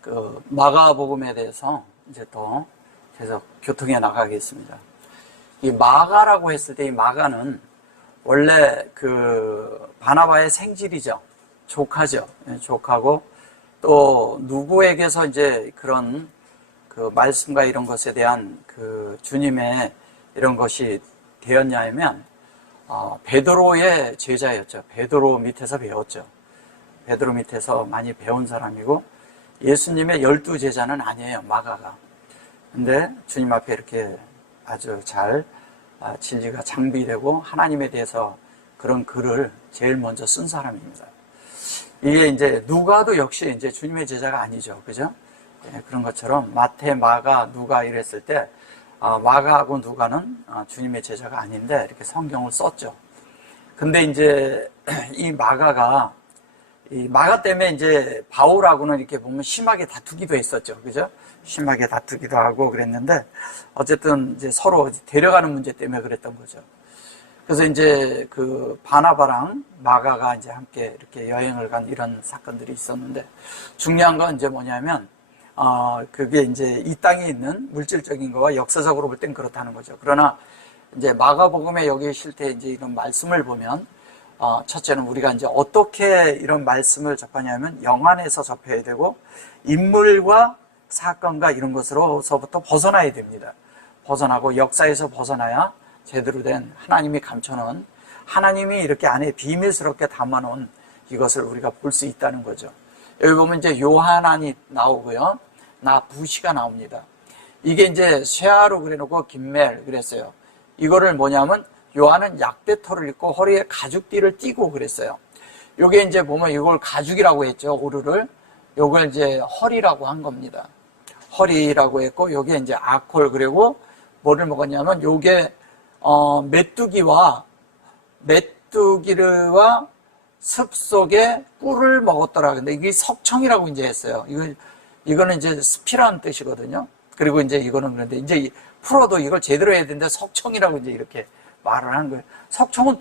그 마가복음에 대해서 이제 또 계속 교통해 나가겠습니다. 이 마가라고 했을 때 이 마가는 원래 그 바나바의 생질이죠. 조카죠. 조카고 또 누구에게서 이제 그런 그 말씀과 이런 것에 대한 그 주님의 이런 것이 되었냐 하면 베드로의 제자였죠. 베드로 밑에서 배웠죠. 베드로 밑에서 많이 배운 사람이고 예수님의 12제자는 아니에요. 마가가. 근데 주님 앞에 이렇게 아주 잘 진리가 장비되고 하나님에 대해서 그런 글을 제일 먼저 쓴 사람입니다. 이게 이제 누가도 역시 이제 주님의 제자가 아니죠. 그죠? 네, 그런 것처럼 마태, 마가, 누가 이랬을 때 마가하고 누가는 주님의 제자가 아닌데 이렇게 성경을 썼죠. 근데 이제 이 마가가 이 마가 때문에 이제 바울하고는 이렇게 보면 심하게 다투기도 했었죠. 그죠? 심하게 다투기도 하고 그랬는데 어쨌든 이제 서로 데려가는 문제 때문에 그랬던 거죠. 그래서 이제 그 바나바랑 마가가 이제 함께 이렇게 여행을 간 이런 사건들이 있었는데 중요한 건 이제 뭐냐면 그게 이제 이 땅에 있는 물질적인 거와 역사적으로 볼 땐 그렇다는 거죠. 그러나 이제 마가복음에 여기 실 때 이제 이런 말씀을 보면 첫째는 우리가 이제 어떻게 이런 말씀을 접하냐면 영안에서 접해야 되고 인물과 사건과 이런 것으로서부터 벗어나야 됩니다. 벗어나고 역사에서 벗어나야 제대로 된 하나님이 감춰놓은 하나님이 이렇게 안에 비밀스럽게 담아놓은 이것을 우리가 볼 수 있다는 거죠. 여기 보면 이제 요하난이 나오고요. 부시가 나옵니다. 이게 이제 쇠하로 그래놓고 김멜 그랬어요. 이거를 뭐냐면 요한은 약대털을 입고 허리에 가죽띠를 띠고 그랬어요. 요게 이제 보면 이걸 가죽이라고 했죠. 오르를. 요걸 이제 허리라고 한 겁니다. 허리라고 했고 요게 이제 아콜 그리고 뭐를 먹었냐면 요게 메뚜기와 습속에 꿀을 먹었더라. 근데 이게 석청이라고 이제 했어요. 이거는 이제 습이라는 뜻이거든요. 그리고 이제 이거는 그런데 이제 풀어도 이걸 제대로 해야 되는데 석청이라고 이제 이렇게 말을 하는 거예요. 석청은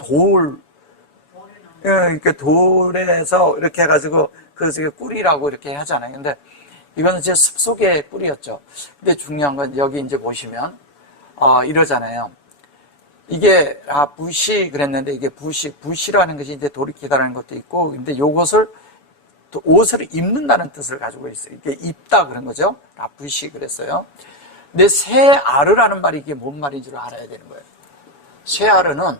이렇게 돌에서 이렇게 해가지고 그 꿀이라고 이렇게 하잖아요. 근데 이거는 이제 습속의 꿀이었죠. 근데 중요한 건 여기 이제 보시면 이러잖아요. 이게 부시 그랬는데 이게 부시라는 것이 이제 돌이키다라는 것도 있고 근데 요것을 옷을 입는다는 뜻을 가지고 있어요. 이게 입다 그런 거죠. 부시 그랬어요. 근데 쇠아르라는 말이 이게 뭔 말인지를 알아야 되는 거예요. 쇠아르는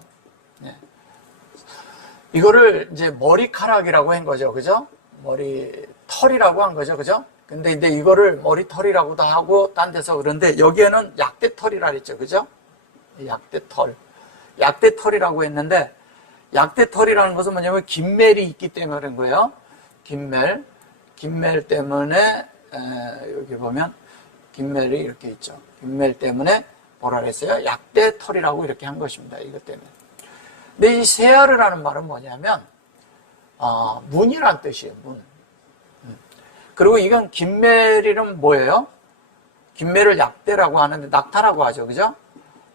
이거를 이제 머리카락이라고 한 거죠. 그죠? 머리털이라고 한 거죠. 그죠? 근데 이거를 머리털이라고도 하고 딴 데서 그런데 여기에는 약대털이라 그랬죠. 그죠? 약대털이라고 했는데 약대털이라는 것은 뭐냐면 김멜이 있기 때문에 그런 거예요. 김멜 때문에 여기 보면 김멜이 이렇게 있죠. 김멜 때문에 뭐라 그랬어요? 약대털이라고 이렇게 한 것입니다. 이것 때문에. 근데 이 세아르라는 말은 뭐냐면 문이란 뜻이에요. 문. 그리고 이건 김멜이는 뭐예요? 김멜을 약대라고 하는데 낙타라고 하죠. 그죠?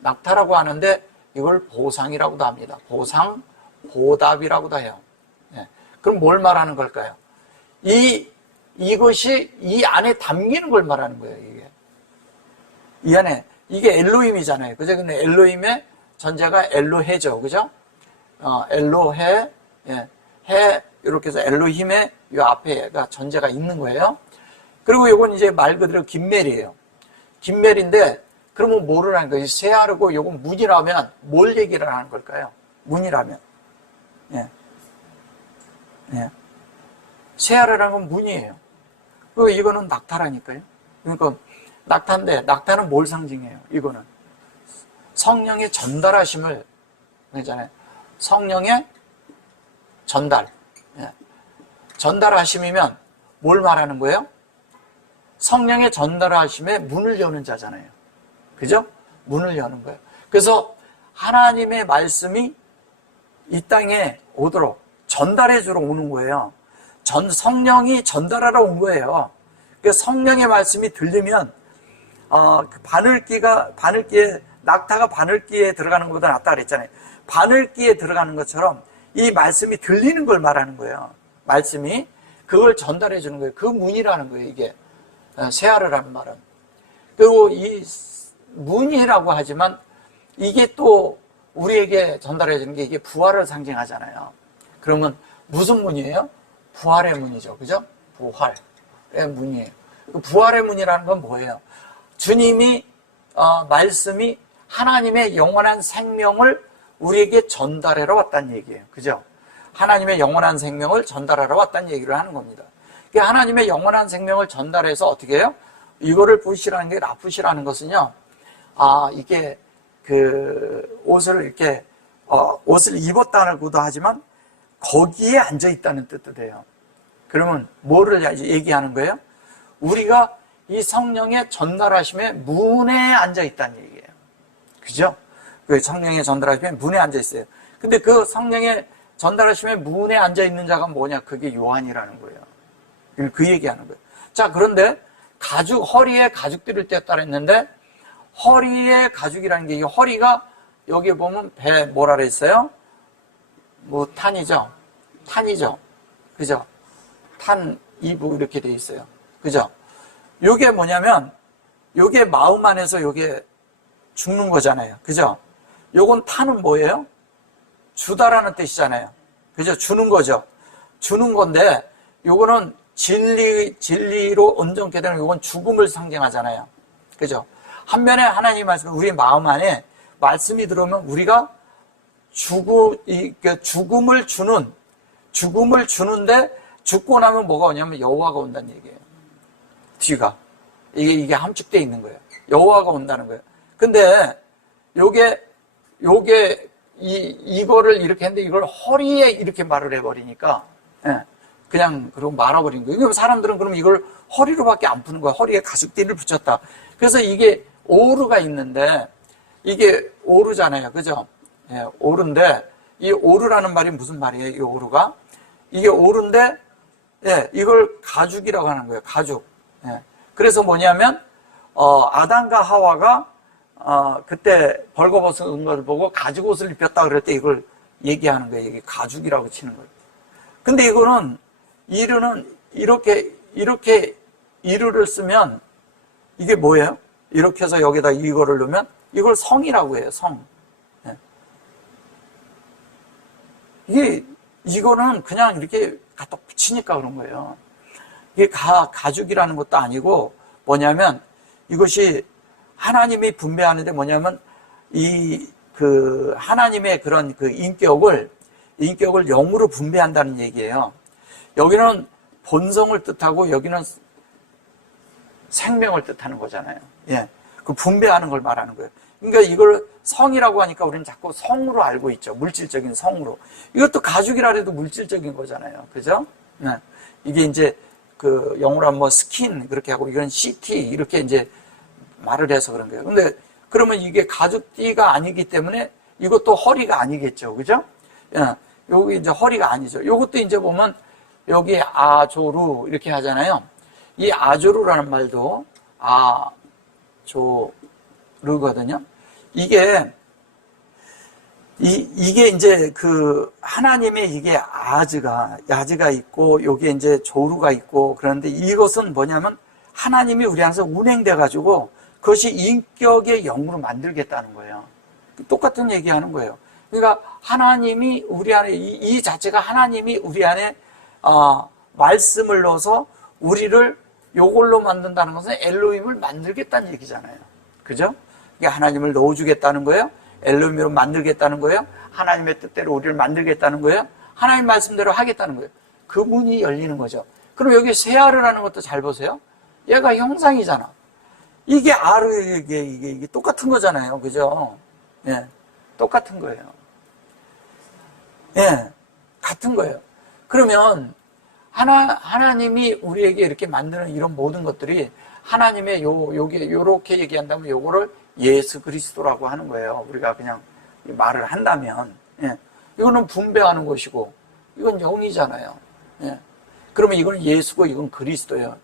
낙타라고 하는데 이걸 보상이라고도 합니다. 보상, 보답이라고도 해요. 그럼 뭘 말하는 걸까요? 이것이 이 안에 담기는 걸 말하는 거예요. 이 안에 이게 엘로힘이잖아요. 그죠? 근데 엘로힘의 전제가 엘로헤죠. 그죠? 엘로헤, 해 이렇게 해서 엘로힘의 이 앞에가 전제가 있는 거예요. 그리고 이건 이제 말 그대로 김멜이에요. 김멜인데 그러면 뭐를 하는 거예요? 세아르고 이건 문이라면 뭘 얘기를 하는 걸까요? 문이라면. 세아르라는 건 문이에요. 그리고 이거는 낙타라니까요. 그러니까 낙타인데 낙타는 뭘 상징해요? 이거는 성령의 전달하심을 그러잖아요. 성령의 전달. 전달하심이면 뭘 말하는 거예요? 성령의 전달하심에 문을 여는 자잖아요. 그죠? 문을 여는 거예요. 그래서 하나님의 말씀이 이 땅에 오도록 전달해 주러 오는 거예요. 성령이 전달하러 온 거예요. 그래서 성령의 말씀이 들리면 바늘기에 낙타가 바늘기에 들어가는 것보다 낫다 그랬잖아요. 바늘기에 들어가는 것처럼 이 말씀이 들리는 걸 말하는 거예요. 말씀이 그걸 전달해 주는 거예요. 그 문이라는 거예요. 이게 세아르라는 말은. 그리고 이 문이라고 하지만 이게 또 우리에게 전달해지는 게 이게 부활을 상징하잖아요. 그러면 무슨 문이에요? 부활의 문이죠. 그죠? 부활의 문이에요. 그 부활의 문이라는 건 뭐예요? 주님이 말씀이 하나님의 영원한 생명을 우리에게 전달하러 왔다는 얘기예요. 그죠? 하나님의 영원한 생명을 전달하러 왔다는 얘기를 하는 겁니다. 하나님의 영원한 생명을 전달해서 어떻게 해요? 이거를 부시라는 게 라푸시라는 것은요. 이게 그 옷을 이렇게 옷을 입었다고도 하지만 거기에 앉아 있다는 뜻도 돼요. 그러면 뭐를 얘기하는 거예요? 우리가 이 성령의 전달하심의 문에 앉아 있다는 얘기예요. 그죠? 그 성령의 전달하심의 문에 앉아 있어요. 근데 그 성령의 전달하심의 문에 앉아 있는 자가 뭐냐? 그게 요한이라는 거예요. 그 얘기하는 거예요. 자, 그런데 허리에 가죽들을 떼었다 그랬는데 허리에 가죽이라는 게 이 허리가 여기 보면 배 뭐라 그랬어요? 뭐 탄이죠. 그죠? 탄 이부 이렇게 돼 있어요. 그죠? 요게 뭐냐면 요게 마음 안에서 요게 죽는 거잖아요. 그죠? 요건 탄은 뭐예요? 주다라는 뜻이잖아요. 그죠? 주는 거죠. 주는 건데 요거는 진리로 온전케 되는 요건 죽음을 상징하잖아요. 그죠? 한면에 하나님 말씀, 우리 마음 안에 말씀이 들어오면 우리가 죽음을 주는데 죽고 나면 뭐가 오냐면 여호와가 온다는 얘기예요. 뒤가. 이게 함축되어 있는 거예요. 여호와가 온다는 거예요. 근데 이거를 이렇게 했는데 이걸 허리에 이렇게 말을 해버리니까, 그냥 그러고 말아버린 거예요. 사람들은 그럼 이걸 허리로밖에 안 푸는 거야. 허리에 가죽띠를 붙였다. 그래서 이게 오르가 있는데, 이게 오르잖아요. 그죠? 예, 오르인데, 이 오르라는 말이 무슨 말이에요? 이 오르가? 이게 오르인데, 예, 이걸 가죽이라고 하는 거예요. 가죽. 예. 그래서 뭐냐면, 아담과 하와가, 그때 벌거벗은 것을 보고 가죽 옷을 입혔다 그럴 때 이걸 얘기하는 거예요. 이게 가죽이라고 치는 거예요. 근데 이거는, 이렇게 이루를 쓰면, 이게 뭐예요? 이렇게 해서 여기다 이거를 넣으면 이걸 성이라고 해요. 성. 네. 이거는 그냥 이렇게 갖다 붙이니까 그런 거예요. 이게 가죽이라는 것도 아니고 뭐냐면 이것이 하나님이 분배하는데 뭐냐면 하나님의 그런 그 인격을 영으로 분배한다는 얘기예요. 여기는 본성을 뜻하고 여기는 생명을 뜻하는 거잖아요. 예. 그 분배하는 걸 말하는 거예요. 그러니까 이걸 성이라고 하니까 우리는 자꾸 성으로 알고 있죠. 물질적인 성으로. 이것도 가죽이라 해도 물질적인 거잖아요. 그죠? 네. 이게 이제 그 영어로 하면 뭐 스킨 그렇게 하고 이건 CT 이렇게 이제 말을 해서 그런 거예요. 근데 그러면 이게 가죽띠가 아니기 때문에 이것도 허리가 아니겠죠. 그죠? 예. 여기 이제 허리가 아니죠. 이것도 이제 보면 여기 아조루 이렇게 하잖아요. 이 아조루라는 말도 아조르거든요. 이게 이제 그 하나님의 이게 야즈가 있고 여기에 이제 조루가 있고 그런데 이것은 뭐냐면 하나님이 우리 안에서 운행돼 가지고 그것이 인격의 영으로 만들겠다는 거예요. 똑같은 얘기하는 거예요. 그러니까 하나님이 우리 안에 이 자체가 하나님이 우리 안에 말씀을 넣어서 우리를 요걸로 만든다는 것은 엘로힘을 만들겠다는 얘기잖아요. 그죠? 이게 하나님을 넣어주겠다는 거예요. 엘로힘으로 만들겠다는 거예요. 하나님의 뜻대로 우리를 만들겠다는 거예요. 하나님 말씀대로 하겠다는 거예요. 그 문이 열리는 거죠. 그럼 여기 세아르라는 것도 잘 보세요. 얘가 형상이잖아. 이게 이게 똑같은 거잖아요. 그죠? 예. 똑같은 거예요. 예. 같은 거예요. 그러면 하나님이 우리에게 이렇게 만드는 이런 모든 것들이 하나님의 요렇게 얘기한다면 요거를 예수 그리스도라고 하는 거예요. 우리가 그냥 말을 한다면. 예. 이거는 분배하는 것이고, 이건 영이잖아요. 예. 그러면 이건 예수고, 이건 그리스도예요.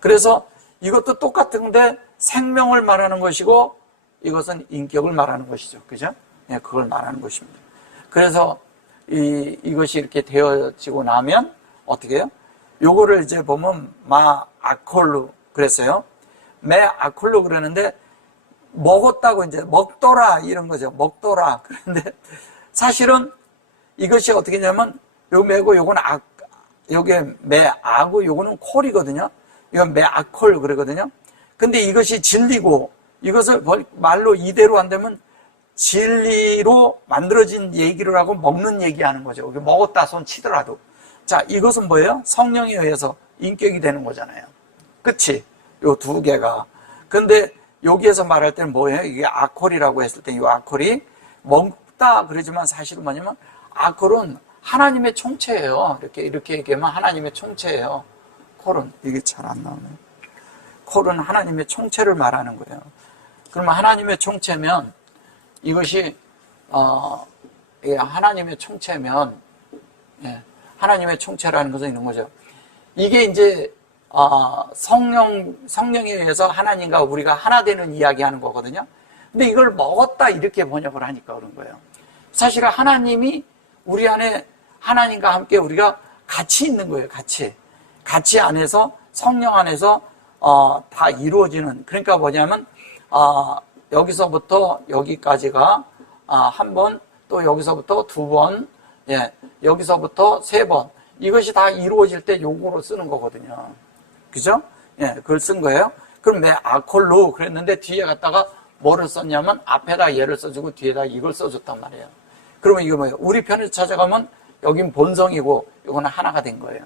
그래서 이것도 똑같은데 생명을 말하는 것이고, 이것은 인격을 말하는 것이죠. 그죠? 예, 그걸 말하는 것입니다. 그래서 이것이 이렇게 되어지고 나면 어떻게 해요? 요거를 이제 보면 아콜루 그랬어요. 매 아콜로 그러는데 먹었다고 이제 먹더라 이런 거죠. 먹더라. 그런데 사실은 이것이 어떻게 되냐면 요 매고 요거는 요게 매아고 요거는 콜이거든요. 이건 매아콜 그러거든요. 근데 이것이 진리고 이것을 말로 이대로 한다면 진리로 만들어진 얘기를 하고 먹는 얘기하는 거죠. 먹었다 손 치더라도. 자, 이것은 뭐예요? 성령에 의해서 인격이 되는 거잖아요. 그치? 요 두 개가. 근데 여기에서 말할 때는 뭐예요? 이게 아콜이라고 했을 때 이 아콜이 먹다 그러지만 사실은 뭐냐면 아콜은 하나님의 총체예요. 이렇게 얘기하면 하나님의 총체예요. 콜은 이게 잘 안 나오네요. 콜은 하나님의 총체를 말하는 거예요. 그러면 하나님의 총체면 이것이 하나님의 총체면 하나님의 총체라는 것은 이런 거죠. 이게 이제 성령에 의해서 하나님과 우리가 하나 되는 이야기하는 거거든요. 근데 이걸 먹었다 이렇게 번역을 하니까 그런 거예요. 사실은 하나님이 우리 안에 하나님과 함께 우리가 같이 있는 거예요. 같이 안에서 성령 안에서 다 이루어지는. 그러니까 뭐냐면 여기서부터 여기까지가 한 번, 또 여기서부터 두 번, 여기서부터 세 번. 이것이 다 이루어질 때 요거로 쓰는 거거든요. 그죠? 그걸 쓴 거예요. 그럼 내 아콜로 그랬는데 뒤에 갖다가 뭐를 썼냐면 앞에다 얘를 써주고 뒤에다 이걸 써줬단 말이에요. 그러면 이거 뭐예요? 우리 편에서 찾아가면 여긴 본성이고 이거는 하나가 된 거예요.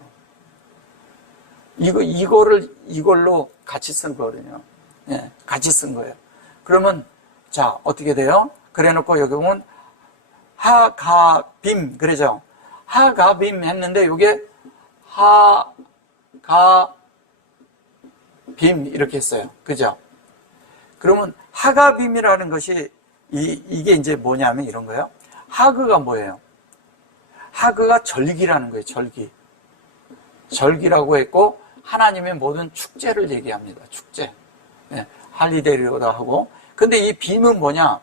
이걸로 같이 쓴 거거든요. 같이 쓴 거예요. 그러면 자 어떻게 돼요? 그래놓고 여기 보면 하가빔 그러죠. 하가빔 했는데 이게 하가빔 이렇게 했어요. 그죠? 그러면 하가빔이라는 것이 이게 이제 뭐냐면 이런 거예요. 하그가 뭐예요? 하그가 절기라는 거예요. 절기라고 했고 하나님의 모든 축제를 얘기합니다. 축제. 할리데이로도 하고. 근데 이 빔은 뭐냐?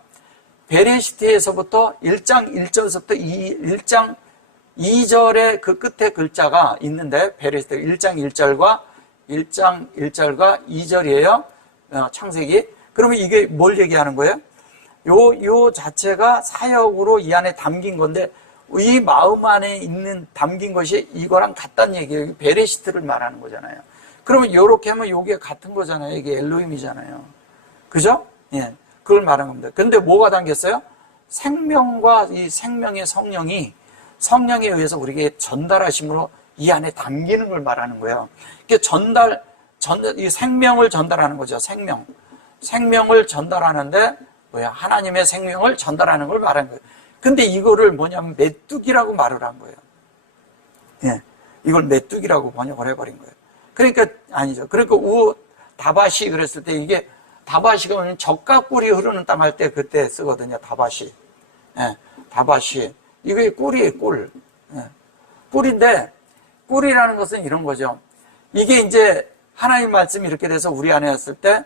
베레시트에서부터 1장 1절서부터 1장 2절의 그 끝에 글자가 있는데 베레시트 1장 1절과 2절이에요. 창세기. 그러면 이게 뭘 얘기하는 거예요? 요 자체가 사역으로 이 안에 담긴 건데 이 마음 안에 담긴 것이 이거랑 같다는 얘기예요. 베레시트를 말하는 거잖아요. 그러면 이렇게 하면 이게 같은 거잖아요. 이게 엘로힘이잖아요. 그죠? 그걸 말하는 겁니다. 근데 뭐가 담겼어요? 생명과 이 생명의 성령에 의해서 우리에게 전달하심으로 이 안에 담기는 걸 말하는 거예요. 이게 이 생명을 전달하는 거죠. 생명을 전달하는데 뭐야? 하나님의 생명을 전달하는 걸 말하는 거예요. 근데 이거를 뭐냐면 메뚜기라고 말을 한 거예요. 이걸 메뚜기라고 번역을 해버린 거예요. 그러니까 아니죠. 그러니까 다바시 그랬을 때 이게 다바시가 뭐냐면 젖과 꿀이 흐르는 땅 할 때 그때 쓰거든요. 다바시. 다바시. 이게 꿀이에요. 꿀인데 꿀이라는 것은 이런 거죠. 이게 이제 하나님 말씀이 이렇게 돼서 우리 안에 왔을 때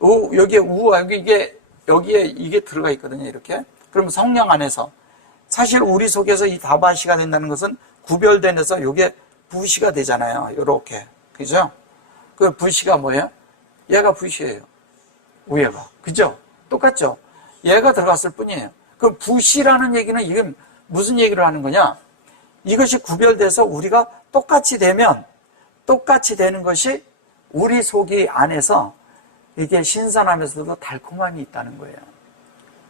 여기에 여기에 이게 들어가 있거든요. 이렇게. 그럼 성령 안에서 사실 우리 속에서 이 다바시가 된다는 것은 구별된 데서 이게 부시가 되잖아요. 이렇게. 그죠? 그 부시가 뭐예요? 얘가 부시예요. 위에가. 그죠? 똑같죠? 얘가 들어갔을 뿐이에요. 그 부시라는 얘기는 이게 무슨 얘기를 하는 거냐? 이것이 구별돼서 우리가 똑같이 되면 똑같이 되는 것이 우리 속이 안에서 이게 신선하면서도 달콤함이 있다는 거예요.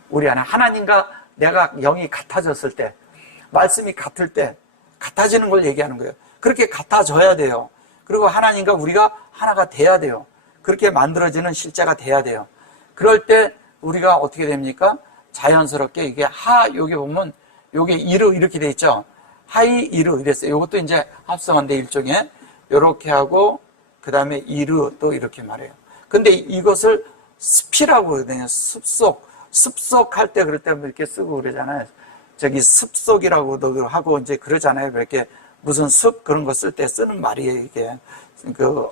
우리 안에 하나님과 내가 영이 같아졌을 때, 말씀이 같을 때 같아지는 걸 얘기하는 거예요. 그렇게 같아져야 돼요. 그리고 하나님과 우리가 하나가 돼야 돼요. 그렇게 만들어지는 실제가 돼야 돼요. 그럴 때 우리가 어떻게 됩니까? 자연스럽게 이게 여기 보면 요게 이르 이렇게 돼 있죠. 하이 이르 이랬어요. 이것도 이제 합성한데 일종의 요렇게 하고 그 다음에 이르 또 이렇게 말해요. 근데 이것을 습이라고 그러거든요. 습속할 때 그럴 때 이렇게 쓰고 그러잖아요. 저기 습속이라고도 하고 이제 그러잖아요. 이렇게 무슨 습 그런 거 쓸 때 쓰는 말이에요. 이게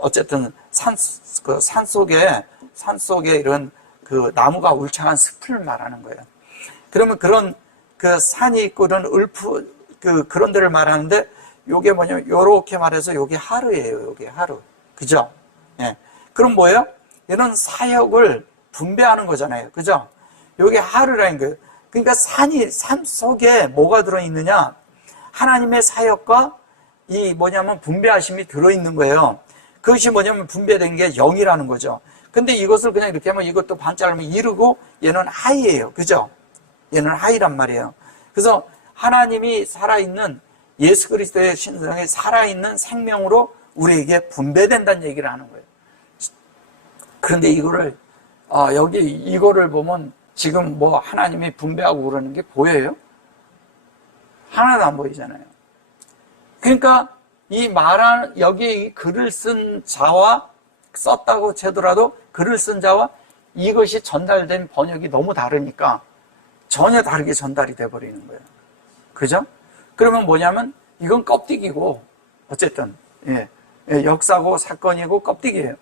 어쨌든 산 속에 이런 그 나무가 울창한 숲을 말하는 거예요. 그러면 그런 그 산이 있고 그런 그런 데를 말하는데 요게 뭐냐면 요렇게 말해서 요게 하루예요. 요게 하루. 그죠? 그럼 뭐예요? 이런 사역을 분배하는 거잖아요. 그죠? 여기 하루라는 거예요. 그러니까 삶 속에 뭐가 들어있느냐? 하나님의 사역과 이 뭐냐면 분배하심이 들어있는 거예요. 그것이 뭐냐면 분배된 게 영이라는 거죠. 근데 이것을 그냥 이렇게 하면 이것도 반짝하면 이르고 얘는 하이예요. 그죠? 얘는 하이란 말이에요. 그래서 하나님이 살아있는 예수 그리스도의 신성에 살아있는 생명으로 우리에게 분배된다는 얘기를 하는 거예요. 그런데 이거를 여기 이거를 보면 지금 뭐 하나님이 분배하고 그러는 게 보여요? 하나도 안 보이잖아요. 그러니까 이 말하는 여기 이 글을 쓴 자와 썼다고 치더라도 글을 쓴 자와 이것이 전달된 번역이 너무 다르니까 전혀 다르게 전달이 돼버리는 거예요. 그죠? 그러면 뭐냐면 이건 껍데기고 어쨌든 역사고 사건이고 껍데기예요.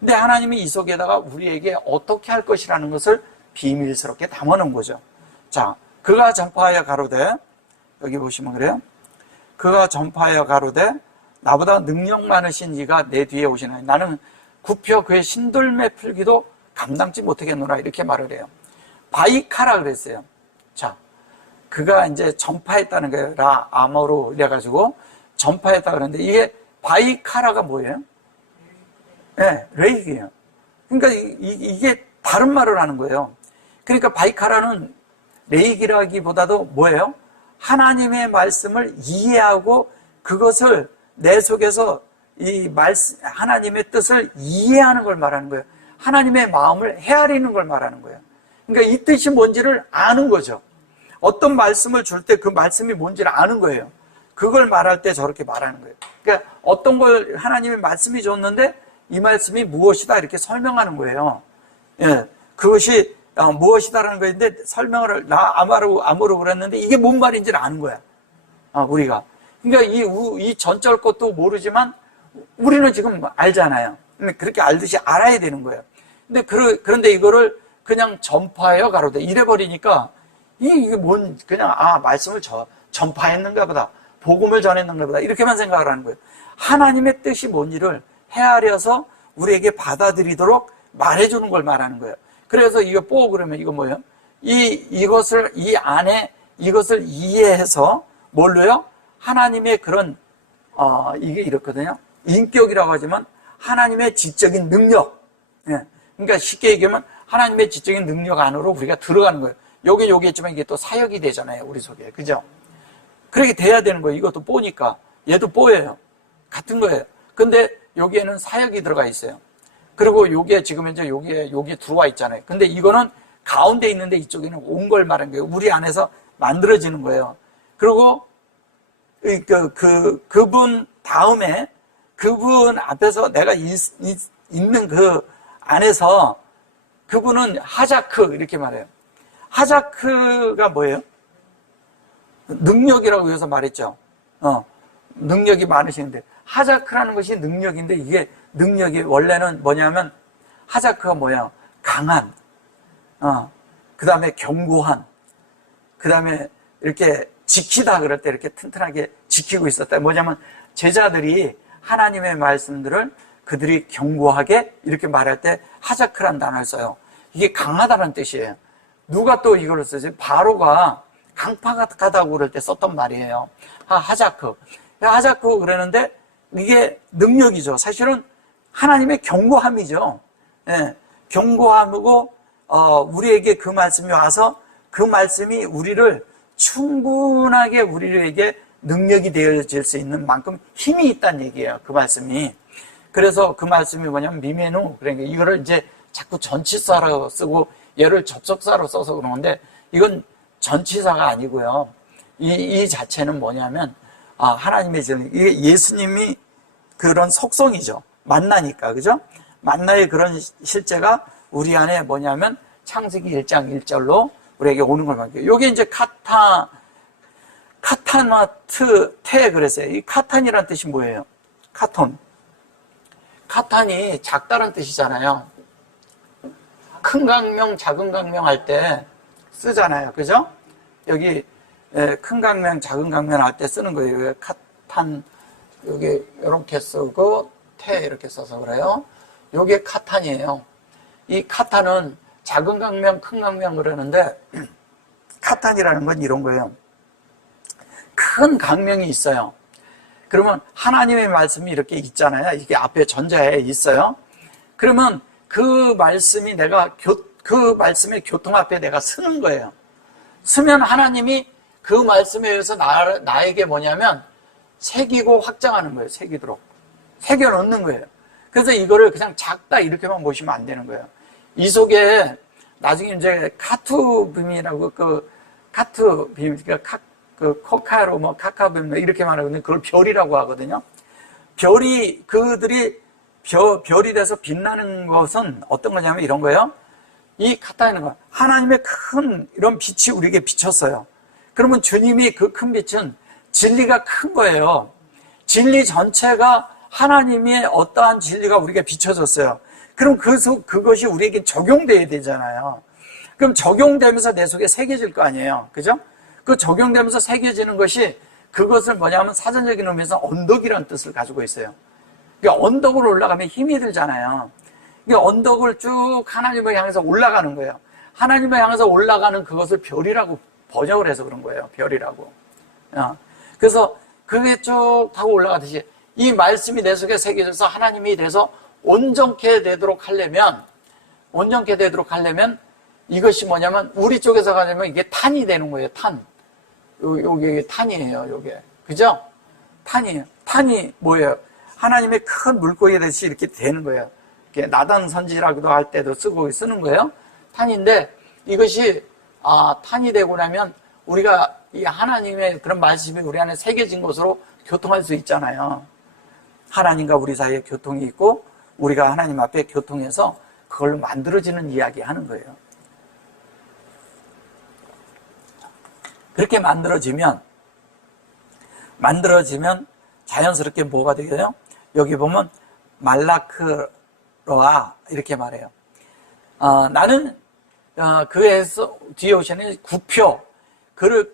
근데 하나님이 이 속에다가 우리에게 어떻게 할 것이라는 것을 비밀스럽게 담아놓은 거죠. 자, 그가 전파하여 가로되, 여기 보시면 그래요. 그가 전파하여 가로되 나보다 능력 많으신 이가 내 뒤에 오시나니 나는 굽혀 그의 신돌매 풀기도 감당치 못하겠노라 이렇게 말을 해요. 바이카라 그랬어요. 자, 그가 이제 전파했다는 거예요. 라 아모로 이래가지고 전파했다 그러는데 이게 바이카라가 뭐예요? 네, 레이기예요. 그러니까 이게 다른 말을 하는 거예요. 그러니까 바이카라는 레이기라기보다도 뭐예요? 하나님의 말씀을 이해하고 그것을 내 속에서 이 말씀, 하나님의 뜻을 이해하는 걸 말하는 거예요. 하나님의 마음을 헤아리는 걸 말하는 거예요. 그러니까 이 뜻이 뭔지를 아는 거죠. 어떤 말씀을 줄 때 그 말씀이 뭔지를 아는 거예요. 그걸 말할 때 저렇게 말하는 거예요. 그러니까 어떤 걸 하나님의 말씀이 줬는데 이 말씀이 무엇이다 이렇게 설명하는 거예요. 예, 그것이 무엇이다라는 거인데 설명을 아무로 그랬는데 이게 뭔 말인지를 아는 거야. 우리가. 그러니까 이 전절 것도 모르지만 우리는 지금 알잖아요. 그렇게 알듯이 알아야 되는 거예요. 근데 그런데 이거를 그냥 전파해요 가로되 이래버리니까 이게 뭔 그냥 말씀을 전파했는가 보다. 복음을 전했는가 보다. 이렇게만 생각을 하는 거예요. 하나님의 뜻이 뭔지를 헤아려서 우리에게 받아들이도록 말해주는 걸 말하는 거예요. 그래서 이거 그러면 이거 뭐예요? 이것을 이 안에 이것을 이해해서 뭘로요? 하나님의 그런 이게 이렇거든요. 인격이라고 하지만 하나님의 지적인 능력. 예. 그러니까 쉽게 얘기하면 하나님의 지적인 능력 안으로 우리가 들어가는 거예요. 여기 있지만 이게 또 사역이 되잖아요. 우리 속에. 그죠? 그렇게 돼야 되는 거예요. 이것도 뽀니까. 얘도 뽀예요. 같은 거예요. 근데 여기에는 사역이 들어가 있어요. 그리고 요게 지금 현재 여기에 들어와 있잖아요. 근데 이거는 가운데 있는데 이쪽에는 온 걸 말하는 거예요. 우리 안에서 만들어지는 거예요. 그리고 그분 다음에 그분 앞에서 내가 있는 그 안에서 그분은 하자크 이렇게 말해요. 하자크가 뭐예요? 능력이라고 해서 말했죠. 능력이 많으시는데 하자크라는 것이 능력인데 이게 능력이 원래는 뭐냐면 하자크가 뭐야? 강한, 그 다음에 견고한, 그 다음에 이렇게 지키다 그럴 때 이렇게 튼튼하게 지키고 있었다. 뭐냐면 제자들이 하나님의 말씀들을 그들이 견고하게 이렇게 말할 때 하자크라는 단어를 써요. 이게 강하다는 뜻이에요. 누가 또 이걸 쓰지? 바로가 강팍하다고 그럴 때 썼던 말이에요. 하자크. 하자크 그러는데 이게 능력이죠. 사실은 하나님의 견고함이죠. 예, 견고함이고 우리에게 그 말씀이 와서 그 말씀이 우리를 충분하게 우리에게 능력이 되어질 수 있는 만큼 힘이 있다는 얘기예요. 그 말씀이. 그래서 그 말씀이 뭐냐면 미메누. 그러니까 이거를 이제 자꾸 전치사로 쓰고 얘를 접속사로 써서 그러는데 이건 전치사가 아니고요. 이 자체는 뭐냐면 하나님의 이게 예수님이 그런 속성이죠. 만나니까, 그죠? 만나의 그런 실제가 우리 안에 뭐냐면 창세기 1장 1절로 우리에게 오는 걸 말해요. 요게 이제 카타나테 그랬어요. 이 카탄이란 뜻이 뭐예요? 카톤. 카탄이 작다는 뜻이잖아요. 큰 강명, 작은 강명 할 때 쓰잖아요. 그죠? 여기 큰 강명, 작은 강명 할 때 쓰는 거예요. 카탄, 여기 이렇게 쓰고 태 이렇게 써서 그래요. 요게 카탄이에요. 이 카탄은 작은 강명, 큰 강명 그러는데 카탄이라는 건 이런 거예요. 큰 강명이 있어요. 그러면 하나님의 말씀이 이렇게 있잖아요. 이게 앞에 전자에 있어요. 그러면 그 말씀이 그 말씀의 교통 앞에 내가 서는 거예요. 서면 하나님이 그 말씀에 의해서 나에게 뭐냐면 새기고 확장하는 거예요. 새기도록. 새겨 넣는 거예요. 그래서 이거를 그냥 작다 이렇게만 보시면 안 되는 거예요. 이 속에 나중에 이제 카투빔이라고 카투빔, 그러니까 코카로 카카빔 이렇게 말하거든요. 그걸 별이라고 하거든요. 그들이 별이 돼서 빛나는 것은 어떤 거냐면 이런 거예요. 이 카타있는 거. 하나님의 큰 이런 빛이 우리에게 비쳤어요. 그러면 주님이 그 큰 빛은 진리가 큰 거예요. 진리 전체가 하나님의 어떠한 진리가 우리에게 비춰졌어요. 그럼 그것이 우리에게 적용돼야 되잖아요. 그럼 적용되면서 내 속에 새겨질 거 아니에요. 그죠? 그 적용되면서 새겨지는 것이 그것을 뭐냐면 사전적인 의미에서 언덕이라는 뜻을 가지고 있어요. 그러니까 언덕으로 올라가면 힘이 들잖아요. 그러니까 언덕을 쭉 하나님을 향해서 올라가는 거예요. 하나님을 향해서 올라가는 그것을 별이라고 번역을 해서 그런 거예요. 별이라고. 그래서 그게 쭉 타고 올라가듯이 이 말씀이 내 속에 새겨져서 하나님이 돼서 온전케 되도록 하려면 이것이 뭐냐면 우리 쪽에서 가려면 이게 탄이 되는 거예요. 탄. 요게 탄이에요. 요게. 그죠? 탄이에요. 탄이 뭐예요? 하나님의 큰 물고기 되듯이 이렇게 되는 거예요. 이렇게 나단 선지라고도 할 때도 쓰는 거예요. 탄인데 이것이 탄이 되고 나면 우리가 이 하나님의 그런 말씀이 우리 안에 새겨진 것으로 교통할 수 있잖아요. 하나님과 우리 사이에 교통이 있고 우리가 하나님 앞에 교통해서 그걸로 만들어지는 이야기 하는 거예요. 그렇게 만들어지면 자연스럽게 뭐가 되게 돼요? 여기 보면 말라크로아 이렇게 말해요. 나는 그에서 뒤에 오시는 굽혀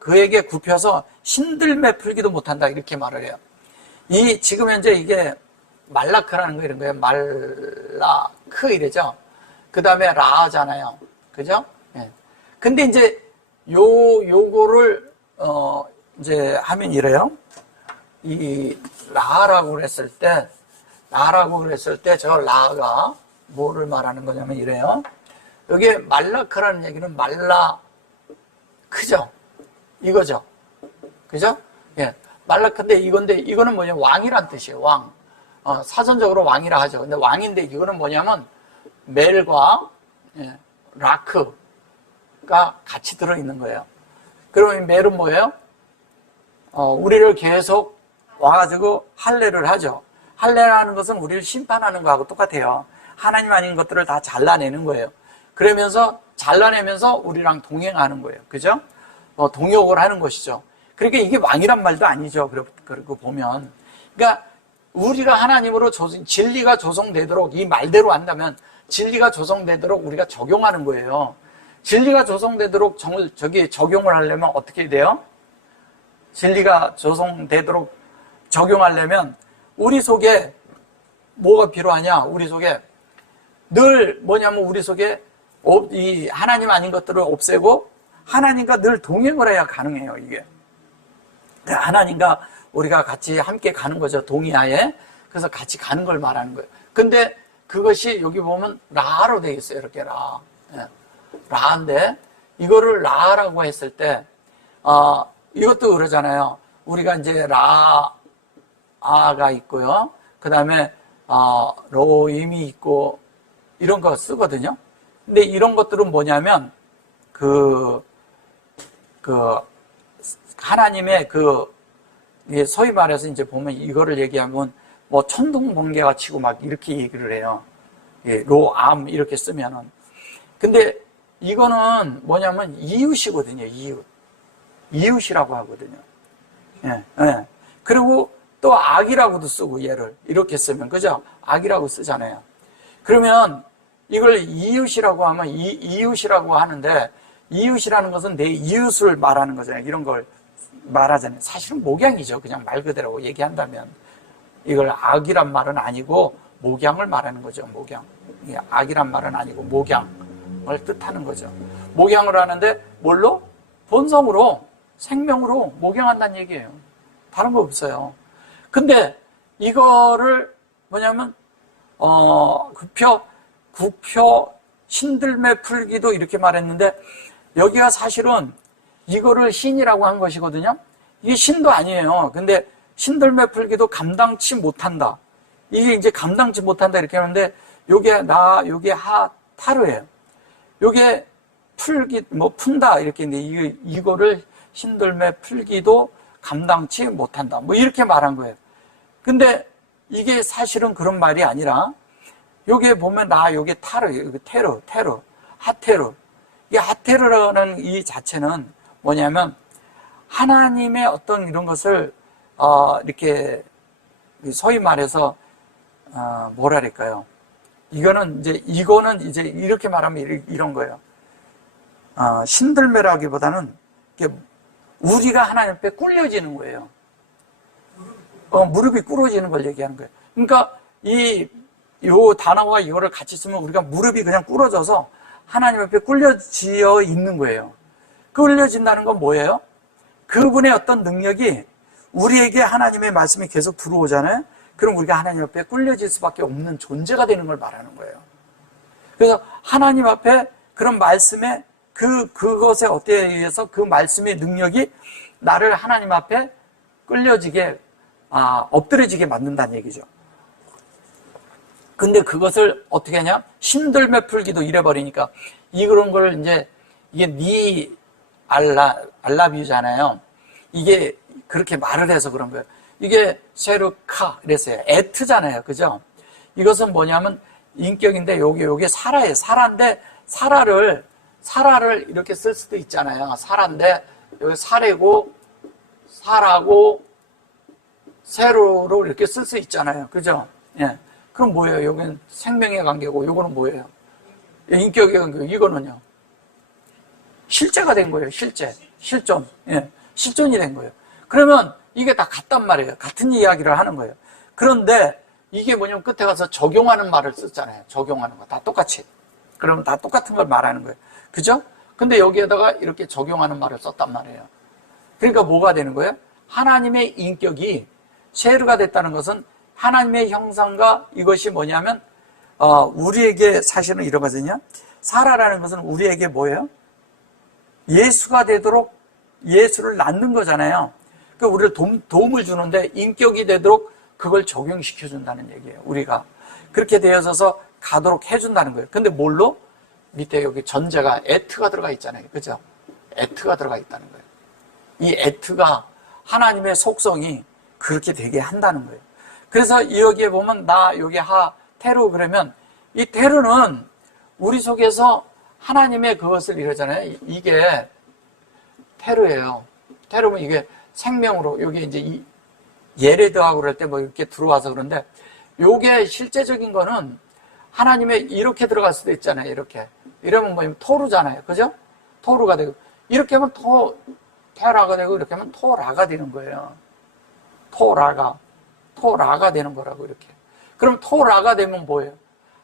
그에게 굽혀서 신들매 풀기도 못한다 이렇게 말을 해요. 지금 현재 이게 말라크라는 거 이런 거예요. 말라크 이래죠. 그 다음에 라잖아요. 그죠? 예. 근데 이제 요거를 이제 하면 이래요. 이 라라고 그랬을 때 저 라가 뭐를 말하는 거냐면 이래요. 여기에 말라크라는 얘기는 크죠? 이거죠. 그죠? 예. 말라크인데 이거는 뭐냐? 왕이란 뜻이에요. 왕. 사전적으로 왕이라 하죠. 근데 왕인데 이거는 뭐냐면 멜과 라크가 같이 들어있는 거예요. 그러면 멜은 뭐예요? 우리를 계속 와가지고 할례를 하죠. 할례라는 것은 우리를 심판하는 거하고 똑같아요. 하나님 아닌 것들을 다 잘라내는 거예요. 그러면서 잘라내면서 우리랑 동행하는 거예요. 그죠? 동역을 하는 것이죠. 그러니까 이게 왕이란 말도 아니죠. 그리고 보면. 그러니까 우리가 하나님으로 진리가 조성되도록 이 말대로 한다면 진리가 조성되도록 우리가 적용하는 거예요. 진리가 조성되도록 적용을 하려면 어떻게 돼요? 진리가 조성되도록 적용하려면 우리 속에 뭐가 필요하냐? 우리 속에 늘 뭐냐면 우리 속에 이 하나님 아닌 것들을 없애고 하나님과 늘 동행을 해야 가능해요. 이게 하나님과 우리가 같이 함께 가는 거죠. 동의하에. 그래서 같이 가는 걸 말하는 거예요. 근데 그것이 여기 보면 라로 되어 있어요. 이렇게 라. 라인데 이거를 라라고 했을 때 이것도 그러잖아요. 우리가 이제 라아가 있고요. 그 다음에 로임이 있고 이런 거 쓰거든요. 근데 이런 것들은 뭐냐면 하나님의 소위 말해서 이제 보면 이거를 얘기하면 뭐 천둥번개가 치고 막 이렇게 얘기를 해요. 로암 이렇게 쓰면은. 근데 이거는 뭐냐면 이웃이거든요. 이웃이라고 하거든요. 예. 그리고 또 악이라고도 쓰고 얘를 이렇게 쓰면 그죠? 악이라고 쓰잖아요. 그러면 이걸 이웃이라고 하면 이웃이라고 하는데 이웃이라는 것은 내 이웃을 말하는 거잖아요. 이런 걸 말하잖아요. 사실은 목양이죠. 그냥 말 그대로 얘기한다면 이걸 악이란 말은 아니고 목양을 말하는 거죠. 목양. 이게 악이란 말은 아니고 목양을 뜻하는 거죠. 목양을 하는데 뭘로? 본성으로, 생명으로 목양한다는 얘기예요. 다른 거 없어요. 근데 이거를 뭐냐면 구표 신들매 풀기도 이렇게 말했는데, 여기가 사실은 이거를 신이라고 한 것이거든요. 이게 신도 아니에요. 근데 신들매 풀기도 감당치 못한다. 이게 이제 감당치 못한다 이렇게 하는데, 요게 나, 요게 하, 타르예요. 요게 풀기, 뭐 푼다 이렇게 했는데, 이거를 신들매 풀기도 감당치 못한다. 뭐 이렇게 말한 거예요. 근데 이게 사실은 그런 말이 아니라, 요게 보면 나, 요게 타르예요. 테르, 하테르. 이 하테르라는 이 자체는 뭐냐면, 하나님의 어떤 이런 것을, 이렇게, 소위 말해서, 뭐랄까요. 이거는 이제 이렇게 말하면 이런 거예요. 신들매라기보다는, 우리가 하나님 앞에 꿀려지는 거예요. 무릎이 꿇어지는 걸 얘기하는 거예요. 그러니까, 요 단어와 이거를 같이 쓰면 우리가 무릎이 그냥 꿇어져서 하나님 앞에 꿀려지어 있는 거예요. 꿀려진다는 건 뭐예요? 그분의 어떤 능력이 우리에게 하나님의 말씀이 계속 들어오잖아요. 그럼 우리가 하나님 앞에 꿀려질 수밖에 없는 존재가 되는 걸 말하는 거예요. 그래서 하나님 앞에 그런 말씀에 그것에 어때에 의해서 그 말씀의 능력이 나를 하나님 앞에 끌려지게, 엎드려지게 만든다는 얘기죠. 근데 그것을 어떻게 하냐? 신들매 풀기도 이래버리니까, 그런 걸 이게 알라뷰잖아요. 이게 그렇게 말을 해서 그런 거예요. 이게 세르카, 이랬어요. 에트잖아요. 그죠? 이것은 뭐냐면 인격인데, 요게 사라예요. 사라인데, 사라를 이렇게 쓸 수도 있잖아요. 사라인데, 여기 사례고, 사라고, 세로로 이렇게 쓸 수 있잖아요. 그죠? 예. 그럼 뭐예요? 여기는 생명의 관계고, 요거는 뭐예요? 인격의 관계고, 이거는요? 실제가 된 거예요. 실존. 예. 실존이 된 거예요. 그러면 이게 다 같단 말이에요. 같은 이야기를 하는 거예요. 그런데 이게 뭐냐면 끝에 가서 적용하는 말을 썼잖아요. 적용하는 거. 다 똑같이. 그러면 다 똑같은 걸 말하는 거예요. 그죠? 근데 여기에다가 이렇게 적용하는 말을 썼단 말이에요. 그러니까 뭐가 되는 거예요? 하나님의 인격이 세르가 됐다는 것은 하나님의 형상과, 이것이 뭐냐면, 우리에게 사실은 이러거든요. 사라라는 것은 우리에게 뭐예요? 예수가 되도록 예수를 낳는 거잖아요. 그 우리를 도움을 주는데, 인격이 되도록 그걸 적용시켜준다는 얘기예요. 우리가. 그렇게 되어져서 가도록 해준다는 거예요. 근데 뭘로? 밑에 여기 전제가 에트가 들어가 있잖아요. 그죠? 에트가 들어가 있다는 거예요. 이 에트가 하나님의 속성이 그렇게 되게 한다는 거예요. 그래서 여기에 보면 여기 테루 그러면, 이 테루는 우리 속에서 하나님의 그것을 이러잖아요. 이게 테루예요. 테루면 이게 생명으로, 여기 이제 예레드하고 그럴 때 뭐 이렇게 들어와서 그런데, 요게 실제적인 거는 하나님의 이렇게 들어갈 수도 있잖아요. 이러면 뭐냐면 토루잖아요. 그죠? 토루가 되고, 이렇게 하면 테라가 되고, 이렇게 하면 토라가 되는 거예요. 토라가 되는 거라고, 이렇게. 그럼 토라가 되면 뭐예요?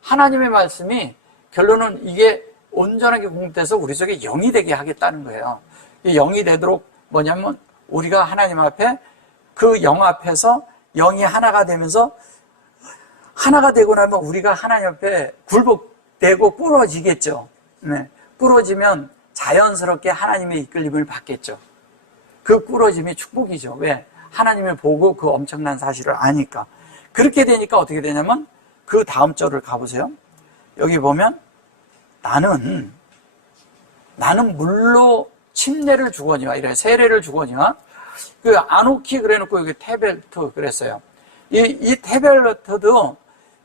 하나님의 말씀이 결론은 이게 온전하게 공급돼서 우리 속에 영이 되게 하겠다는 거예요. 이 영이 되도록 뭐냐면 우리가 하나님 앞에, 그 영 앞에서 영이 하나가 되면서, 하나가 되고 나면 우리가 하나님 앞에 굴복되고 꿇어지겠죠. 네. 꿇어지면 자연스럽게 하나님의 이끌림을 받겠죠. 그 꿇어짐이 축복이죠. 왜? 하나님을 보고 그 엄청난 사실을 아니까. 그렇게 되니까 어떻게 되냐면, 그 다음 절을 가보세요. 여기 보면, 나는 물로 침례를 주거니와, 이래 세례를 주거니와, 그 아노키 그래놓고 여기 테벨트 그랬어요. 이 테벨트도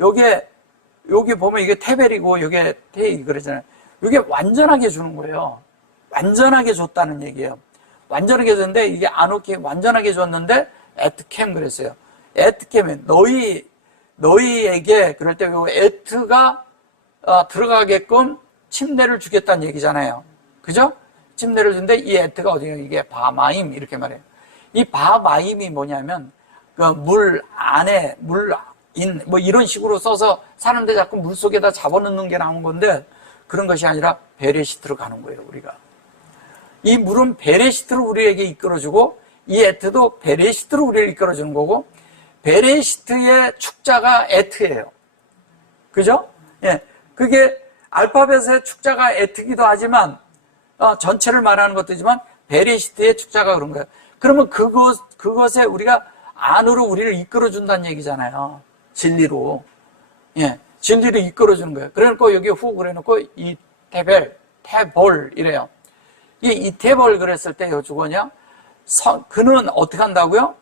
여기 보면 이게 테벨이고 이게 테이 그러잖아요. 이게 완전하게 주는 거예요. 완전하게 줬다는 얘기예요. 완전하게 줬는데, 이게 아노키 완전하게 줬는데, 에트캠 그랬어요. 에트캠은 너희에게, 그럴 때 요 에트가 들어가게끔 침례를 주겠다는 얘기잖아요. 그죠? 침례를 주는데, 이 에트가 어디예요? 이게 바마임, 이렇게 말해요. 이 바마임이 뭐냐면, 그 물 안에, 인, 뭐 이런 식으로 써서 사는데 자꾸 물속에다 잡아넣는 게 나온 건데 그런 것이 아니라 베레시트로 가는 거예요, 우리가. 이 물은 베레시트로 우리에게 이끌어주고 이 에트도 베레시트로 우리를 이끌어주는 거고 베레시트의 축자가 에트예요. 그죠? 예. 그게 알파벳의 축자가 에트기도 하지만 전체를 말하는 것도지만 베레시트의 축자가 그런 거예요. 그러면 그것에 우리가 안으로 우리를 이끌어준다는 얘기잖아요. 진리로. 예. 진리로 이끌어주는 거예요. 그래놓고 여기 후 그래놓고 이 테볼 이래요. 이 이테볼 그랬을 때 요 주어냐? 그는 어떻게 한다고요?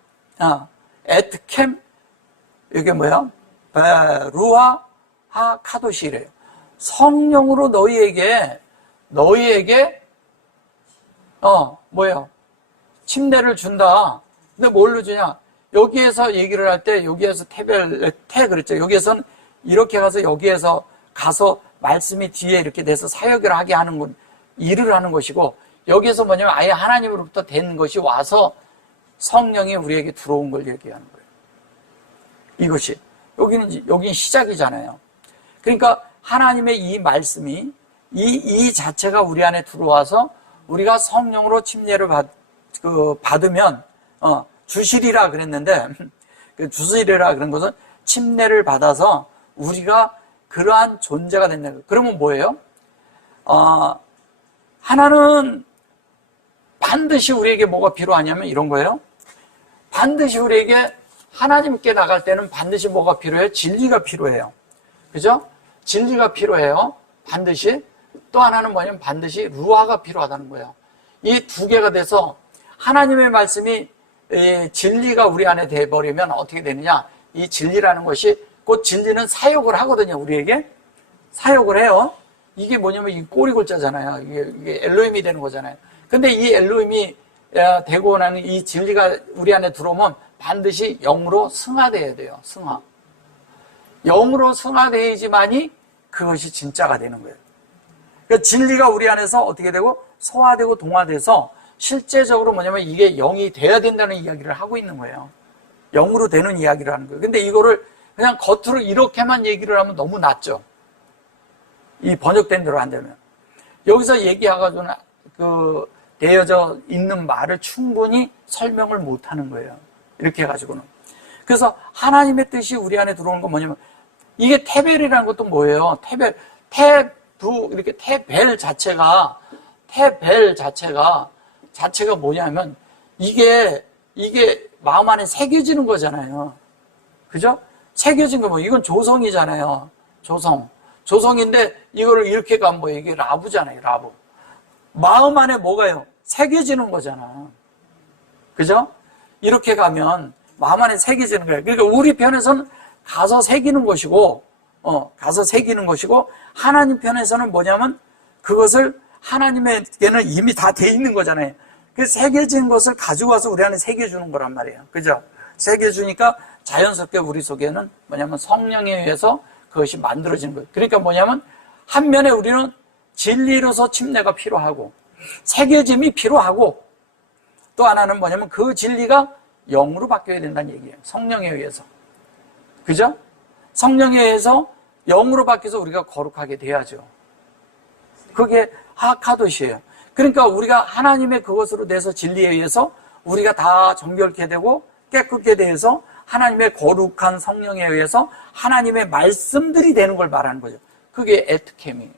에트캠 이게 뭐야? 베루아 하 카도시래요. 성령으로 너희에게 뭐예요? 침례를 준다. 근데 뭘로 주냐? 여기에서 얘기를 할 때 여기에서 테 그랬죠. 여기에서는 이렇게 가서 여기에서 가서 말씀이 뒤에 이렇게 돼서 사역을 하게 하는 건 일을 하는 것이고 여기에서 뭐냐면 아예 하나님으로부터 된 것이 와서 성령이 우리에게 들어온 걸 얘기하는 거예요. 이것이 여기는 시작이잖아요. 그러니까 하나님의 이 말씀이 이 자체가 우리 안에 들어와서 우리가 성령으로 침례를 받으면 주시리라 그랬는데 주시리라 그런 것은 침례를 받아서 우리가 그러한 존재가 된다. 그러면 뭐예요? 하나는 반드시 우리에게 뭐가 필요하냐면 이런 거예요. 반드시 우리에게 하나님께 나갈 때는 반드시 뭐가 필요해요? 진리가 필요해요. 그죠? 진리가 필요해요. 반드시. 또 하나는 뭐냐면 반드시 루아가 필요하다는 거예요. 이 두 개가 돼서 하나님의 말씀이 진리가 우리 안에 돼버리면 어떻게 되느냐? 이 진리라는 것이 곧 진리는 사역을 하거든요. 우리에게 사역을 해요. 이게 뭐냐면 이 꼬리골자잖아요. 이게 엘로힘이 되는 거잖아요. 근데 이 엘로힘이 되고 나는 이 진리가 우리 안에 들어오면 반드시 영으로 승화돼야 돼요. 승화. 영으로 승화돼야지만이 그것이 진짜가 되는 거예요. 그러니까 진리가 우리 안에서 어떻게 되고 소화되고 동화돼서 실제적으로 뭐냐면 이게 영이 돼야 된다는 이야기를 하고 있는 거예요. 영으로 되는 이야기를 하는 거예요. 근데 이거를 그냥 겉으로 이렇게만 얘기를 하면 너무 낮죠. 이 번역된 대로 안 되면. 여기서 얘기해가지고는 되어져 있는 말을 충분히 설명을 못 하는 거예요. 이렇게 해가지고는. 그래서 하나님의 뜻이 우리 안에 들어오는 건 뭐냐면 이게 테벨이라는 것도 뭐예요? 이렇게 테벨 자체가 뭐냐면 이게 마음 안에 새겨지는 거잖아요. 그죠? 새겨진 거 뭐 이건 조성이잖아요. 조성인데 이거를 이렇게 가면 뭐 이게 라부잖아요. 라부. 마음 안에 뭐가요? 새겨지는 거잖아. 그죠? 이렇게 가면 마음 안에 새겨지는 거예요. 그러니까 우리 편에서는 가서 새기는 것이고 하나님 편에서는 뭐냐면 그것을 하나님에게는 이미 다 돼 있는 거잖아요. 그 새겨진 것을 가지고 와서 우리 안에 새겨주는 거란 말이에요. 그죠? 새겨주니까 자연스럽게 우리 속에는 뭐냐면 성령에 의해서 그것이 만들어지는 거예요. 그러니까 뭐냐면 한면에 우리는 진리로서 침례가 필요하고 새겨짐이 필요하고 또 하나는 뭐냐면 그 진리가 영으로 바뀌어야 된다는 얘기예요. 성령에 의해서. 그죠? 성령에 의해서 영으로 바뀌어서 우리가 거룩하게 돼야죠. 그게 하카도시예요. 그러니까 우리가 하나님의 그것으로 돼서 진리에 의해서 우리가 다 정결케 되고 깨끗게 돼서 하나님의 거룩한 성령에 의해서 하나님의 말씀들이 되는 걸 말하는 거죠. 그게 에트캠이에요.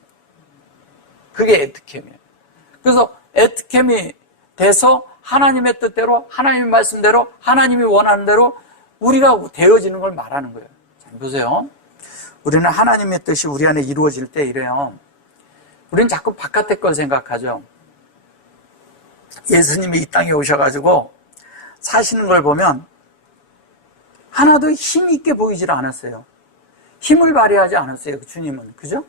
그래서 에트캠이 돼서 하나님의 뜻대로 하나님의 말씀대로 하나님이 원하는 대로 우리가 되어지는 걸 말하는 거예요. 자, 보세요. 우리는 하나님의 뜻이 우리 안에 이루어질 때 이래요. 우리는 자꾸 바깥의 걸 생각하죠. 예수님이 이 땅에 오셔가지고 사시는 걸 보면 하나도 힘 있게 보이질 않았어요. 힘을 발휘하지 않았어요. 주님은. 그죠?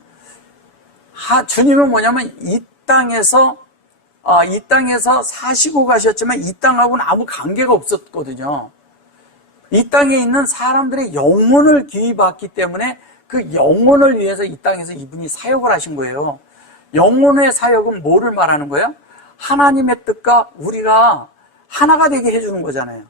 주님은 뭐냐면 이 땅에서 사시고 가셨지만 이 땅하고는 아무 관계가 없었거든요. 이 땅에 있는 사람들의 영혼을 기회받기 때문에 그 영혼을 위해서 이 땅에서 이분이 사역을 하신 거예요. 영혼의 사역은 뭐를 말하는 거예요? 하나님의 뜻과 우리가 하나가 되게 해주는 거잖아요.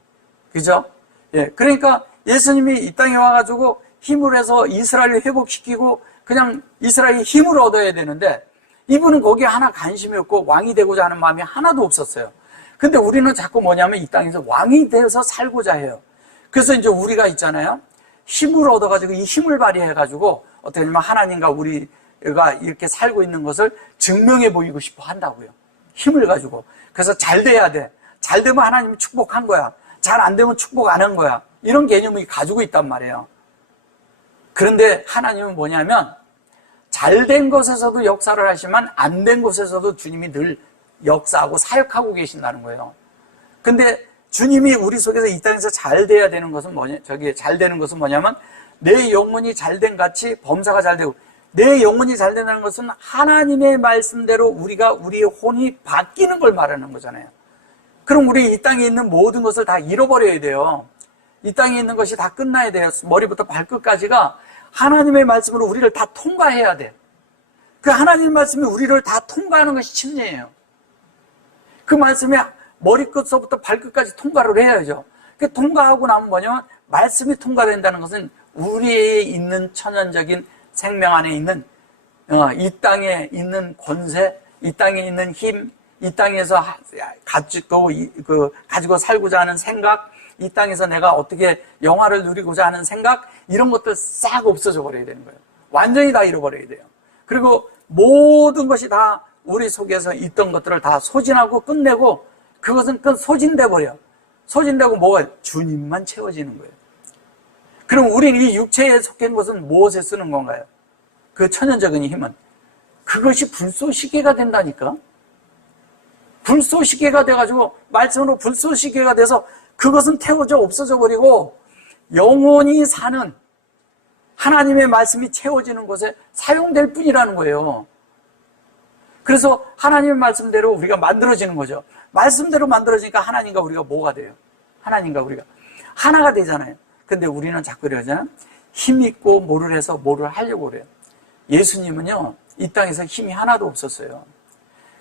그죠? 예. 그러니까 예수님이 이 땅에 와가지고 힘을 해서 이스라엘을 회복시키고 그냥 이스라엘이 힘을 얻어야 되는데 이분은 거기에 하나 관심이 없고 왕이 되고자 하는 마음이 하나도 없었어요. 근데 우리는 자꾸 뭐냐면 이 땅에서 왕이 되어서 살고자 해요. 그래서 이제 우리가 있잖아요. 힘을 얻어가지고 이 힘을 발휘해가지고 어떻게 보면 하나님과 우리가 이렇게 살고 있는 것을 증명해 보이고 싶어 한다고요. 힘을 가지고. 그래서 잘 돼야 돼. 잘 되면 하나님이 축복한 거야. 잘 안 되면 축복 안 한 거야. 이런 개념을 가지고 있단 말이에요. 그런데 하나님은 뭐냐면 잘 된 것에서도 역사를 하시지만 안 된 것에서도 주님이 늘 역사하고 사역하고 계신다는 거예요. 근데 주님이 우리 속에서 이 땅에서 잘 돼야 되는 것은 잘 되는 것은 뭐냐면 내 영혼이 잘된 같이 범사가 잘 되고 내 영혼이 잘 된다는 것은 하나님의 말씀대로 우리의 혼이 바뀌는 걸 말하는 거잖아요. 그럼 우리 이 땅에 있는 모든 것을 다 잃어버려야 돼요. 이 땅에 있는 것이 다 끝나야 돼요. 머리부터 발끝까지가 하나님의 말씀으로 우리를 다 통과해야 돼. 그 하나님의 말씀이 우리를 다 통과하는 것이 침례예요. 그 말씀에 머리끝서부터 발끝까지 통과를 해야죠. 그 통과하고 나면 뭐냐면 말씀이 통과된다는 것은 우리에 있는 천연적인 생명 안에 있는 이 땅에 있는 권세, 이 땅에 있는 힘, 이 땅에서 가지고 살고자 하는 생각, 이 땅에서 내가 어떻게 영화를 누리고자 하는 생각, 이런 것들 싹 없어져 버려야 되는 거예요. 완전히 다 잃어버려야 돼요. 그리고 모든 것이 다 우리 속에서 있던 것들을 다 소진하고 끝내고 그것은 소진돼 버려. 소진되고 뭐가 주님만 채워지는 거예요. 그럼 우리는 이 육체에 속한 것은 무엇에 쓰는 건가요? 그 천연적인 힘은 그것이 불쏘시개가 된다니까. 불쏘시개가 돼가지고 말씀으로 불쏘시개가 돼서 그것은 태워져 없어져 버리고 영원히 사는 하나님의 말씀이 채워지는 곳에 사용될 뿐이라는 거예요. 그래서 하나님의 말씀대로 우리가 만들어지는 거죠. 말씀대로 만들어지니까 하나님과 우리가 뭐가 돼요? 하나님과 우리가 하나가 되잖아요. 근데 우리는 자꾸 이러잖아요. 힘 있고 뭐를 해서 뭐를 하려고 그래요. 예수님은요, 이 땅에서 힘이 하나도 없었어요.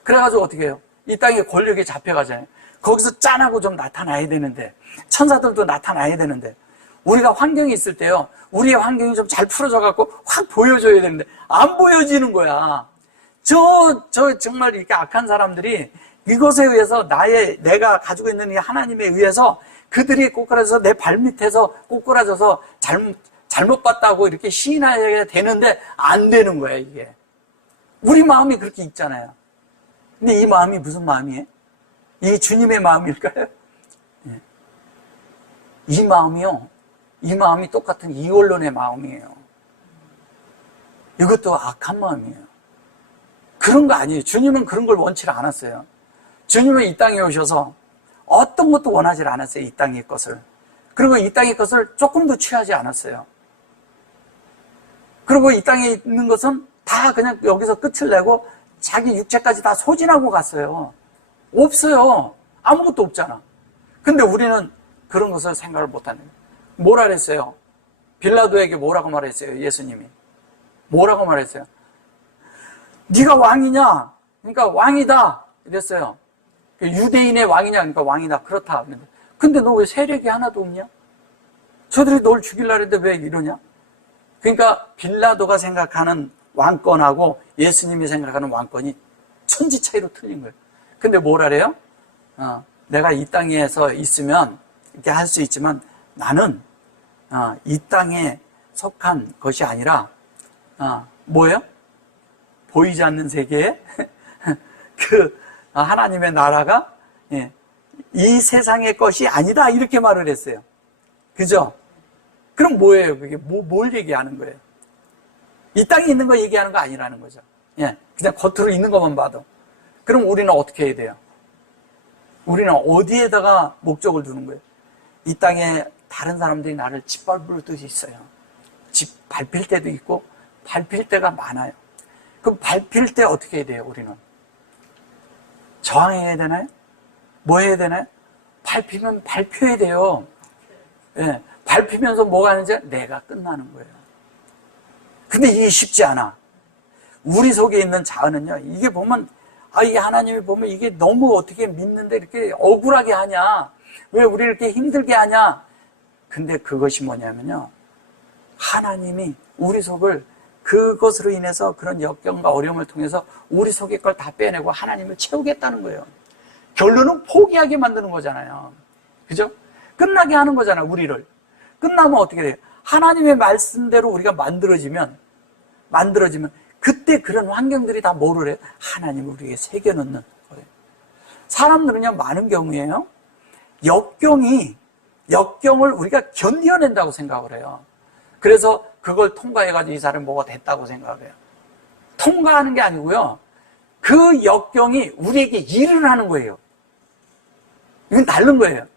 그래가지고 어떻게 해요? 이 땅에 권력에 잡혀가잖아요. 거기서 짠하고 좀 나타나야 되는데, 천사들도 나타나야 되는데, 우리가 환경이 있을 때요, 우리의 환경이 좀 잘 풀어져갖고 확 보여줘야 되는데, 안 보여지는 거야. 정말 이렇게 악한 사람들이 이것에 의해서 내가 가지고 있는 이 하나님에 의해서 그들이 꼬꾸라져서 내 발밑에서 꼬꾸라져서 잘못 봤다고 이렇게 시인하게 되는데 안 되는 거야, 이게. 우리 마음이 그렇게 있잖아요. 근데 이 마음이 무슨 마음이에요? 이게 주님의 마음일까요? 네. 이 마음이 똑같은 이원론의 마음이에요. 이것도 악한 마음이에요. 그런 거 아니에요. 주님은 그런 걸 원치 않았어요. 주님은 이 땅에 오셔서 어떤 것도 원하지 않았어요. 이 땅의 것을. 그리고 이 땅의 것을 조금도 취하지 않았어요. 그리고 이 땅에 있는 것은 다 그냥 여기서 끝을 내고 자기 육체까지 다 소진하고 갔어요. 없어요. 아무것도 없잖아. 근데 우리는 그런 것을 생각을 못하는 거예요. 뭐라 그랬어요? 빌라도에게 뭐라고 말했어요? 예수님이. 뭐라고 말했어요? 네가 왕이냐? 그러니까 왕이다. 이랬어요. 유대인의 왕이냐? 그러니까 왕이다. 그렇다. 근데 너 왜 세력이 하나도 없냐? 저들이 널 죽이려고 했는데 왜 이러냐? 그러니까 빌라도가 생각하는 왕권하고 예수님이 생각하는 왕권이 천지 차이로 틀린 거예요. 근데 뭐라 그래요? 내가 이 땅에서 있으면 이렇게 할 수 있지만 나는 이 땅에 속한 것이 아니라 뭐예요? 보이지 않는 세계에 그 하나님의 나라가 이 세상의 것이 아니다 이렇게 말을 했어요. 그죠? 그럼 뭐예요? 그게 뭘 얘기하는 거예요? 이 땅에 있는 거 얘기하는 거 아니라는 거죠. 그냥 겉으로 있는 것만 봐도. 그럼 우리는 어떻게 해야 돼요? 우리는 어디에다가 목적을 두는 거예요? 이 땅에 다른 사람들이 나를 짓밟을 때도 있어요. 밟힐 때도 있고 밟힐 때가 많아요. 그럼 밟힐 때 어떻게 해야 돼요? 우리는 저항해야 되나요? 뭐 해야 되나요? 밟히면 밟혀야 돼요. 밟히면서 뭐가 하는지 내가 끝나는 거예요. 근데 이게 쉽지 않아. 우리 속에 있는 자아는요, 이게 보면 이 하나님이 보면 이게 너무 어떻게 믿는데 이렇게 억울하게 하냐? 왜 우리 이렇게 힘들게 하냐? 근데 그것이 뭐냐면요, 하나님이 우리 속을 그것으로 인해서 그런 역경과 어려움을 통해서 우리 속의 걸 다 빼내고 하나님을 채우겠다는 거예요. 결론은 포기하게 만드는 거잖아요. 그죠? 끝나게 하는 거잖아요, 우리를. 끝나면 어떻게 돼요? 하나님의 말씀대로 우리가 만들어지면 그때 그런 환경들이 다 뭐를 해요? 하나님을 우리에게 새겨넣는 거예요. 사람들은요, 많은 경우에요, 역경을 우리가 견뎌낸다고 생각을 해요. 그래서 그걸 통과해가지고 이 사람이 뭐가 됐다고 생각을 해요. 통과하는 게 아니고요, 그 역경이 우리에게 일을 하는 거예요. 이건 다른 거예요.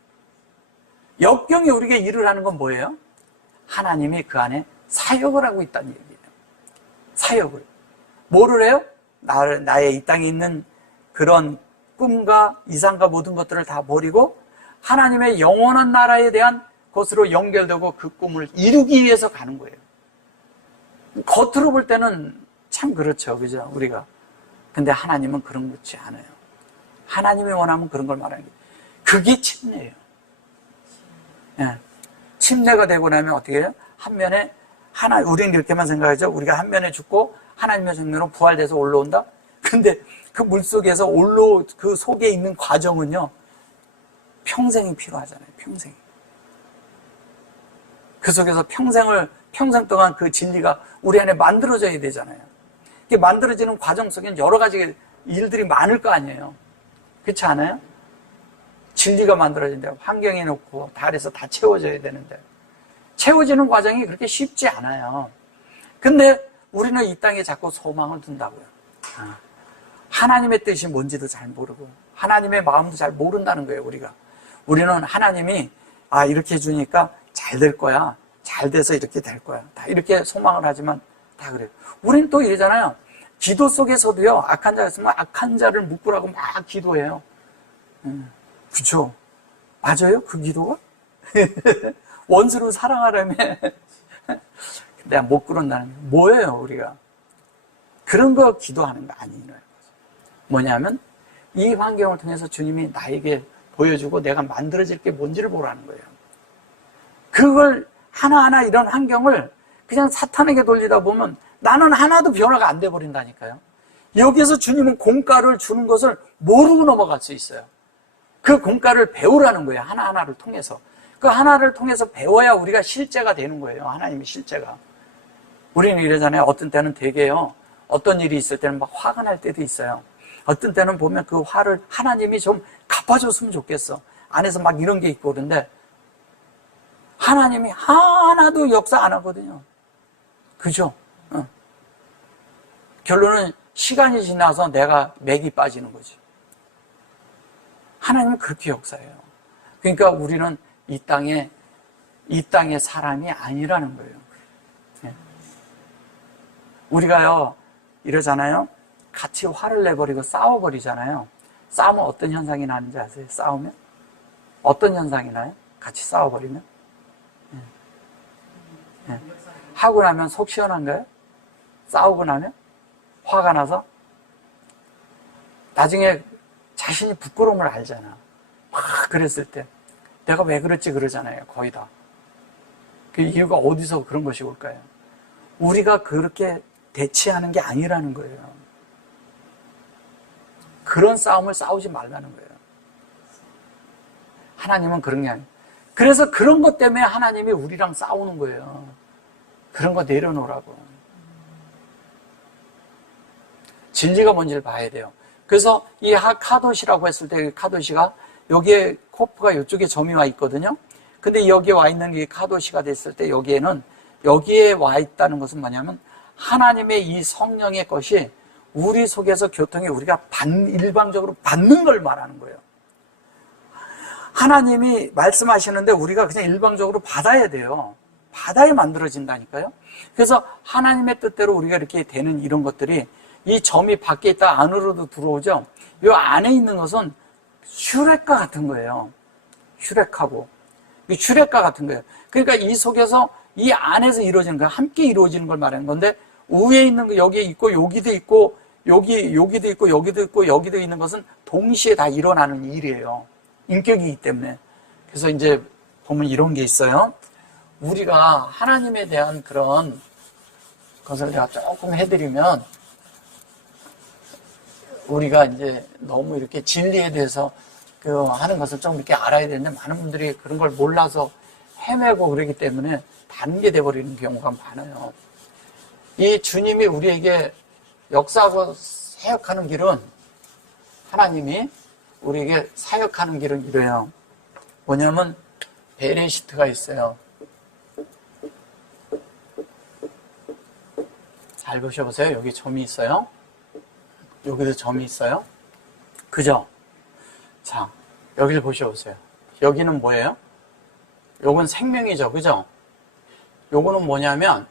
역경이 우리에게 일을 하는 건 뭐예요? 하나님이 그 안에 사역을 하고 있다는 얘기예요. 사역을. 뭐를 해요? 나의 이 땅에 있는 그런 꿈과 이상과 모든 것들을 다 버리고 하나님의 영원한 나라에 대한 것으로 연결되고 그 꿈을 이루기 위해서 가는 거예요. 겉으로 볼 때는 참 그렇죠. 그죠? 우리가. 근데 하나님은 그런 거지 않아요. 하나님이 원하면 그런 걸 말하는 거예요. 그게 침례예요. 예. 침례가 되고 나면 어떻게 해요? 한 면에 우리는 이렇게만 생각하죠. 우리가 한 면에 죽고 하나님의 생명으로 부활돼서 올라온다. 근데 그 물속에서 그 속에 있는 과정은요, 평생이 필요하잖아요. 평생. 그 속에서 평생 동안 그 진리가 우리 안에 만들어져야 되잖아요. 이게 만들어지는 과정 속에는 여러 가지 일들이 많을 거 아니에요. 그렇지 않아요? 진리가 만들어진대요. 환경에 놓고 달에서 다 채워져야 되는데 채워지는 과정이 그렇게 쉽지 않아요. 근데 우리는 이 땅에 자꾸 소망을 둔다고요. 하나님의 뜻이 뭔지도 잘 모르고 하나님의 마음도 잘 모른다는 거예요. 우리는 하나님이 이렇게 해주니까 잘 될 거야, 잘 돼서 이렇게 될 거야, 다 이렇게 소망을 하지만 다 그래요. 우리는 또 이러잖아요. 기도 속에서도요, 악한 자가 있으면 악한 자를 묶으라고 막 기도해요. 그쵸? 맞아요? 그 기도가? 원수를 사랑하라며. 내가 못 그런다는 게 뭐예요, 우리가? 그런 거 기도하는 거 아니에요. 뭐냐면, 이 환경을 통해서 주님이 나에게 보여주고 내가 만들어질 게 뭔지를 보라는 거예요. 그걸 하나하나 이런 환경을 그냥 사탄에게 돌리다 보면 나는 하나도 변화가 안 돼버린다니까요. 여기서 주님은 공과를 주는 것을 모르고 넘어갈 수 있어요. 그 공과를 배우라는 거예요. 하나하나를 통해서. 그 하나를 통해서 배워야 우리가 실제가 되는 거예요. 하나님의 실제가. 우리는 이러잖아요. 어떤 때는 되게요, 어떤 일이 있을 때는 막 화가 날 때도 있어요. 어떤 때는 보면 그 화를 하나님이 좀 갚아줬으면 좋겠어. 안에서 막 이런 게 있고 그런데 하나님이 하나도 역사 안 하거든요. 그죠? 결론은 시간이 지나서 내가 맥이 빠지는 거지. 하나님은 그렇게 역사해요. 그러니까 우리는 이 땅의 사람이 아니라는 거예요. 우리가요, 이러잖아요. 같이 화를 내버리고 싸워버리잖아요. 싸우면 어떤 현상이 나는지 아세요? 싸우면? 어떤 현상이 나요? 같이 싸워버리면? 하고 나면 속 시원한가요? 싸우고 나면? 화가 나서? 나중에 자신이 부끄러움을 알잖아. 막 그랬을 때 내가 왜 그랬지 그러잖아요. 거의 다. 그 이유가 어디서 그런 것이 올까요? 우리가 그렇게 대치하는 게 아니라는 거예요. 그런 싸움을 싸우지 말라는 거예요. 하나님은 그런 게 아니에요. 그래서 그런 것 때문에 하나님이 우리랑 싸우는 거예요. 그런 거 내려놓으라고. 진리가 뭔지를 봐야 돼요. 그래서 이 카도시라고 했을 때 카도시가 여기에 코프가 이쪽에 점이 와 있거든요. 근데 여기에 와 있는 게 카도시가 됐을 때 여기에 와 있다는 것은 뭐냐면 하나님의 이 성령의 것이 우리 속에서 교통에 우리가 일방적으로 받는 걸 말하는 거예요. 하나님이 말씀하시는데 우리가 그냥 일방적으로 받아야 돼요. 받아야 만들어진다니까요. 그래서 하나님의 뜻대로 우리가 이렇게 되는 이런 것들이 이 점이 밖에 있다 안으로도 들어오죠. 이 안에 있는 것은 슈렉과 같은 거예요. 슈렉하고. 슈렉과 같은 거예요. 그러니까 이 속에서 이 안에서 이루어지는 거, 함께 이루어지는 걸 말하는 건데 위에 있는 거 여기에 있고 여기도 있고 여기도 있고 여기도 있고 여기도 있는 것은 동시에 다 일어나는 일이에요. 인격이기 때문에. 그래서 이제 보면 이런 게 있어요. 우리가 하나님에 대한 그런 것을 제가 조금 해드리면, 우리가 이제 너무 이렇게 진리에 대해서 하는 것을 좀 이렇게 알아야 되는데, 많은 분들이 그런 걸 몰라서 헤매고 그러기 때문에 다른 게 돼버리는 경우가 많아요. 이 주님이 우리에게 역사하고 사역하는 길은, 하나님이 우리에게 사역하는 길은 이래요. 뭐냐면 베레시트가 있어요. 잘 보셔보세요. 여기 점이 있어요. 여기도 점이 있어요. 그죠? 자, 여기를 보셔보세요. 여기는 뭐예요? 요건 생명이죠. 그죠? 요거는 뭐냐면,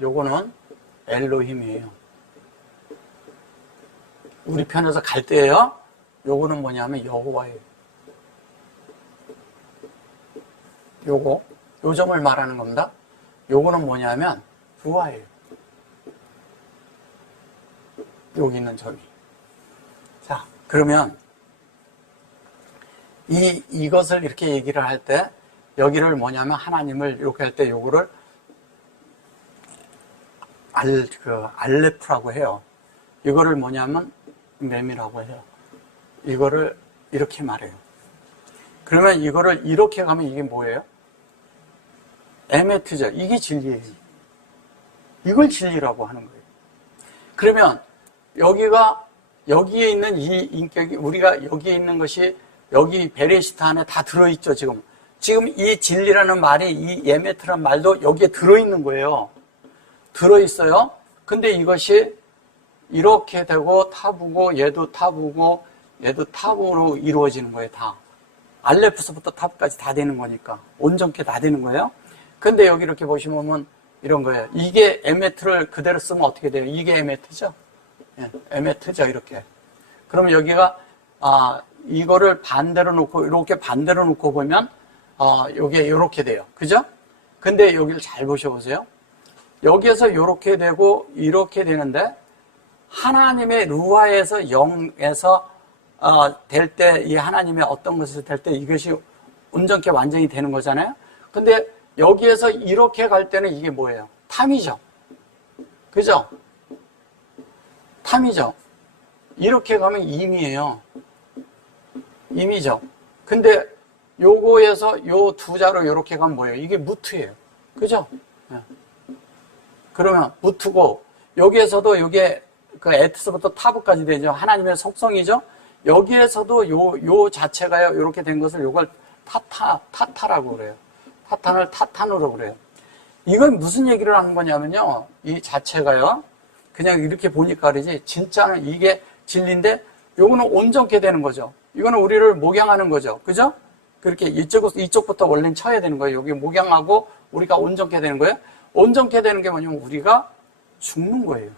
요거는 엘로힘이에요. 우리 편에서 갈대예요. 요거는 뭐냐면 여호와예요. 요 점을 말하는 겁니다. 요거는 뭐냐면 부하예요. 여기 있는 점이. 자, 그러면 이것을 이렇게 얘기를 할 때, 여기를 뭐냐면 하나님을 이렇게 할 때 요거를 알레프라고 해요. 이거를 뭐냐면 맴이라고 해요. 이거를 이렇게 말해요. 그러면 이거를 이렇게 가면 이게 뭐예요? 에메트죠. 이게 진리예요. 이걸 진리라고 하는 거예요. 그러면 여기에 있는 이 인격이, 우리가 여기에 있는 것이 여기 베레시트 안에 다 들어있죠. 지금 이 진리라는 말이, 이 에메트라는 말도 여기에 들어있는 거예요. 들어있어요. 근데 이것이 이렇게 되고 타부고 얘도 타부고 얘도 타부로 이루어지는 거예요. 다 알레프스부터 타부까지 다 되는 거니까 온전케 다 되는 거예요. 근데 여기 이렇게 보시면 이런 거예요. 이게 에메트를 그대로 쓰면 어떻게 돼요? 이게 에메트죠. 예, 에메트죠. 이렇게. 그러면 여기가 이거를 반대로 놓고 이렇게 반대로 놓고 보면 요게 이렇게 돼요. 그죠? 근데 여기를 잘 보셔보세요. 여기에서 이렇게 되고 이렇게 되는데, 하나님의 루아에서 영에서 될 때, 이 하나님의 어떤 것에서 될 때 이것이 온전케 완전히 되는 거잖아요. 근데 여기에서 이렇게 갈 때는 이게 뭐예요? 탐이죠. 그죠? 탐이죠. 이렇게 가면 임이에요. 임이죠. 근데 요거에서 요 두 자로 이렇게 가면 뭐예요? 이게 무트예요. 그죠? 네. 그러면 무트고, 여기에서도 이게 그 에트스부터 타브까지 되죠. 하나님의 속성이죠. 여기에서도 요 자체가요, 이렇게 된 것을 요걸 타타라고 그래요. 타탄을 타탄으로 그래요. 이건 무슨 얘기를 하는 거냐면요, 이 자체가요, 그냥 이렇게 보니까 그러지, 진짜는 이게 진리인데, 요거는 온전케 되는 거죠. 이거는 우리를 목양하는 거죠. 그죠? 그렇게 이쪽부터 원래는 쳐야 되는 거예요. 여기 목양하고 우리가 온전케 되는 거예요. 온전케 되는 게 뭐냐면 우리가 죽는 거예요.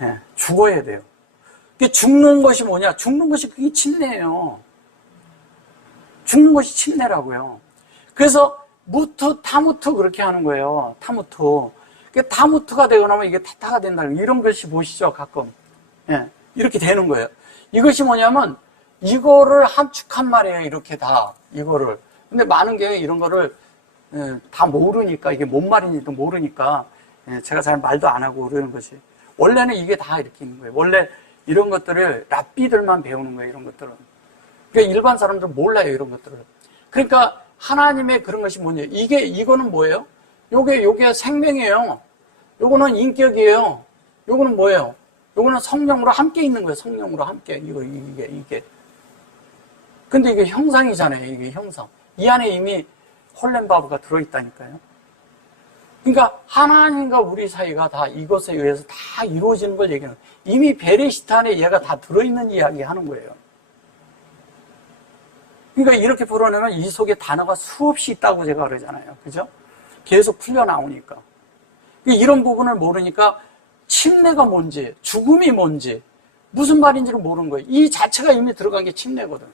네, 죽어야 돼요. 죽는 것이 뭐냐? 죽는 것이 그게 침례예요. 죽는 것이 침례라고요. 그래서 타무트 그렇게 하는 거예요. 타무트. 타무트가 되고 나면 이게 타타가 된다는 이런 글씨 보시죠, 가끔. 예, 이렇게 되는 거예요. 이것이 뭐냐면 이거를 함축한 말이에요. 이렇게 다 이거를. 근데 많은 게 이런 거를 다 모르니까, 이게 뭔 말인지도 모르니까 제가 잘 말도 안 하고 그러는 것이, 원래는 이게 다 이렇게 있는 거예요. 원래 이런 것들을 랍비들만 배우는 거예요. 이런 것들은. 그러니까 일반 사람들은 몰라요. 이런 것들을. 그러니까 하나님의 그런 것이 뭐냐, 이거는 뭐예요? 요게 생명이에요. 요거는 인격이에요. 요거는 뭐예요? 요거는 성령으로 함께 있는 거예요. 성령으로 함께. 이게. 근데 이게 형상이잖아요. 이게 형상. 이 안에 이미 홀렘바브가 들어있다니까요. 그러니까 하나님과 우리 사이가 다 이것에 의해서 다 이루어지는 걸 얘기하는 거예요. 이미 베레시트 안에 얘가 다 들어있는 이야기 하는 거예요. 그러니까 이렇게 풀어내면 이 속에 단어가 수없이 있다고 제가 그러잖아요. 그죠? 계속 풀려나오니까. 이런 부분을 모르니까 침례가 뭔지, 죽음이 뭔지, 무슨 말인지를 모르는 거예요. 이 자체가 이미 들어간 게 침례거든.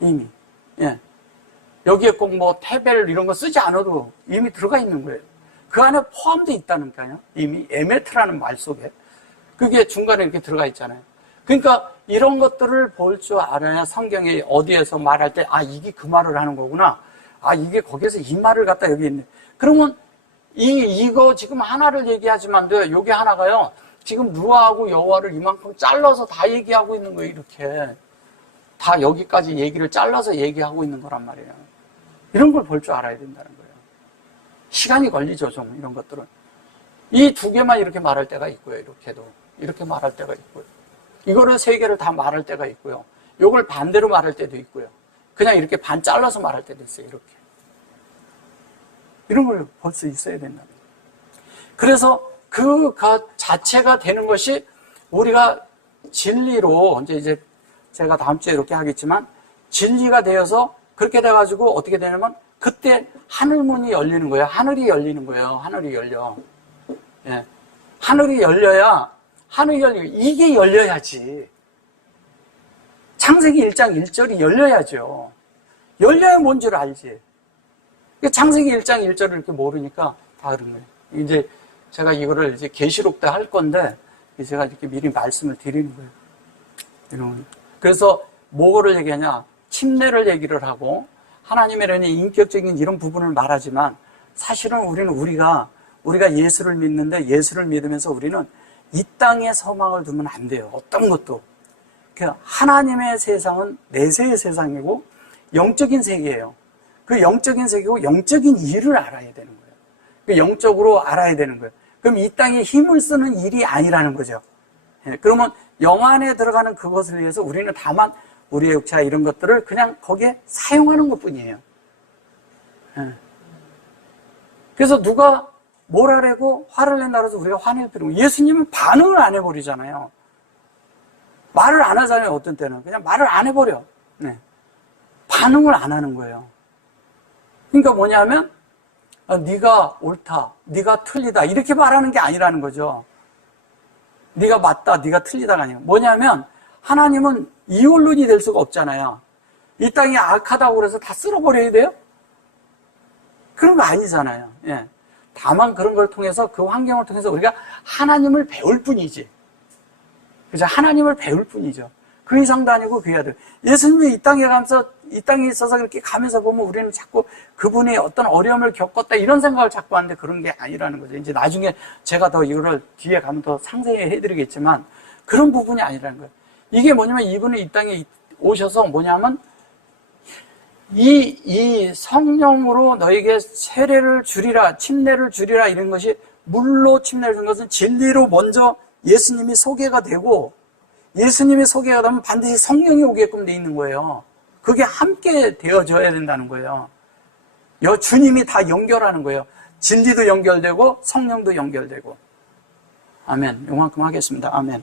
이미. 예. 여기에 꼭 테벨 이런 거 쓰지 않아도 이미 들어가 있는 거예요. 그 안에 포함되어 있다니까요. 이미 에메트라는 말 속에. 그게 중간에 이렇게 들어가 있잖아요. 그러니까 이런 것들을 볼 줄 알아야 성경이 어디에서 말할 때, 이게 그 말을 하는 거구나. 아, 이게 거기서 이 말을 갖다 여기 있네. 그러면 이거 지금 하나를 얘기하지만 돼. 여기 하나가요. 지금 누아하고 여호와를 이만큼 잘라서 다 얘기하고 있는 거예요. 이렇게. 다 여기까지 얘기를 잘라서 얘기하고 있는 거란 말이에요. 이런 걸 볼 줄 알아야 된다는 거예요. 시간이 걸리죠, 좀 이런 것들은. 이 두 개만 이렇게 말할 때가 있고요. 이렇게도. 이렇게 말할 때가 있고요. 이거를 세 개를 다 말할 때가 있고요. 요걸 반대로 말할 때도 있고요. 그냥 이렇게 반 잘라서 말할 때도 있어요. 이렇게. 이런 걸 볼 수 있어야 된다는 거예요. 그래서 그 자체가 되는 것이 우리가 진리로 이제 제가 다음 주에 이렇게 하겠지만 진리가 되어서 그렇게 돼가지고 어떻게 되냐면 그때 하늘문이 열리는 거예요. 하늘이 열리는 거예요. 하늘이 열려. 예. 하늘이 열려야 하늘이 열리고 이게 열려야지. 창세기 1장 1절이 열려야죠. 열려야 뭔 줄 알지. 창세기 1장 1절을 이렇게 모르니까 다 그런 거예요. 이제 제가 이거를 이제 계시록 때 할 건데 제가 이렇게 미리 말씀을 드리는 거예요. 이런. 그래서 뭐를 얘기하냐? 침례를 얘기를 하고 하나님의 이런 인격적인 이런 부분을 말하지만 사실은 우리가 예수를 믿는데 예수를 믿으면서 우리는 이 땅에 소망을 두면 안 돼요. 어떤 것도. 하나님의 세상은 내세의 세상이고 영적인 세계예요. 그 영적인 세계고 영적인 일을 알아야 되는 거예요. 그 영적으로 알아야 되는 거예요. 그럼 이 땅에 힘을 쓰는 일이 아니라는 거죠. 그러면 영 안에 들어가는 그것을 위해서 우리는 다만 우리의 육체와 이런 것들을 그냥 거기에 사용하는 것 뿐이에요. 그래서 누가 뭘 하려고 화를 낸다고 해서 우리가 화낼 필요가 없고 예수님은 반응을 안 해버리잖아요. 말을 안 하잖아요. 어떤 때는 그냥 말을 안 해버려. 네. 반응을 안 하는 거예요. 그러니까 뭐냐면 네가 옳다, 네가 틀리다 이렇게 말하는 게 아니라는 거죠. 네가 맞다, 네가 틀리다가 아니에요. 뭐냐면 하나님은 이원론이 될 수가 없잖아요. 이 땅이 악하다고 그래서 다 쓸어버려야 돼요? 그런 거 아니잖아요. 예. 다만 그런 걸 통해서 그 환경을 통해서 우리가 하나님을 배울 뿐이지. 그죠? 하나님을 배울 뿐이죠. 그 이상도 아니고 그 이하도. 예수님이 이 땅에 있어서 그렇게 가면서 보면 우리는 자꾸 그분이 어떤 어려움을 겪었다 이런 생각을 자꾸 하는데 그런 게 아니라는 거죠. 이제 나중에 제가 더 이거를 뒤에 가면 더 상세히 해드리겠지만 그런 부분이 아니라는 거예요. 이게 뭐냐면 이분이 이 땅에 오셔서 뭐냐면 이 성령으로 너에게 세례를 주리라, 침례를 주리라 이런 것이 물로 침례를 준 것은 진리로 먼저 예수님이 소개가 되고 예수님이 소개가 되면 반드시 성령이 오게끔 돼 있는 거예요. 그게 함께 되어져야 된다는 거예요. 주님이 다 연결하는 거예요. 진리도 연결되고 성령도 연결되고. 아멘. 요만큼 하겠습니다. 아멘.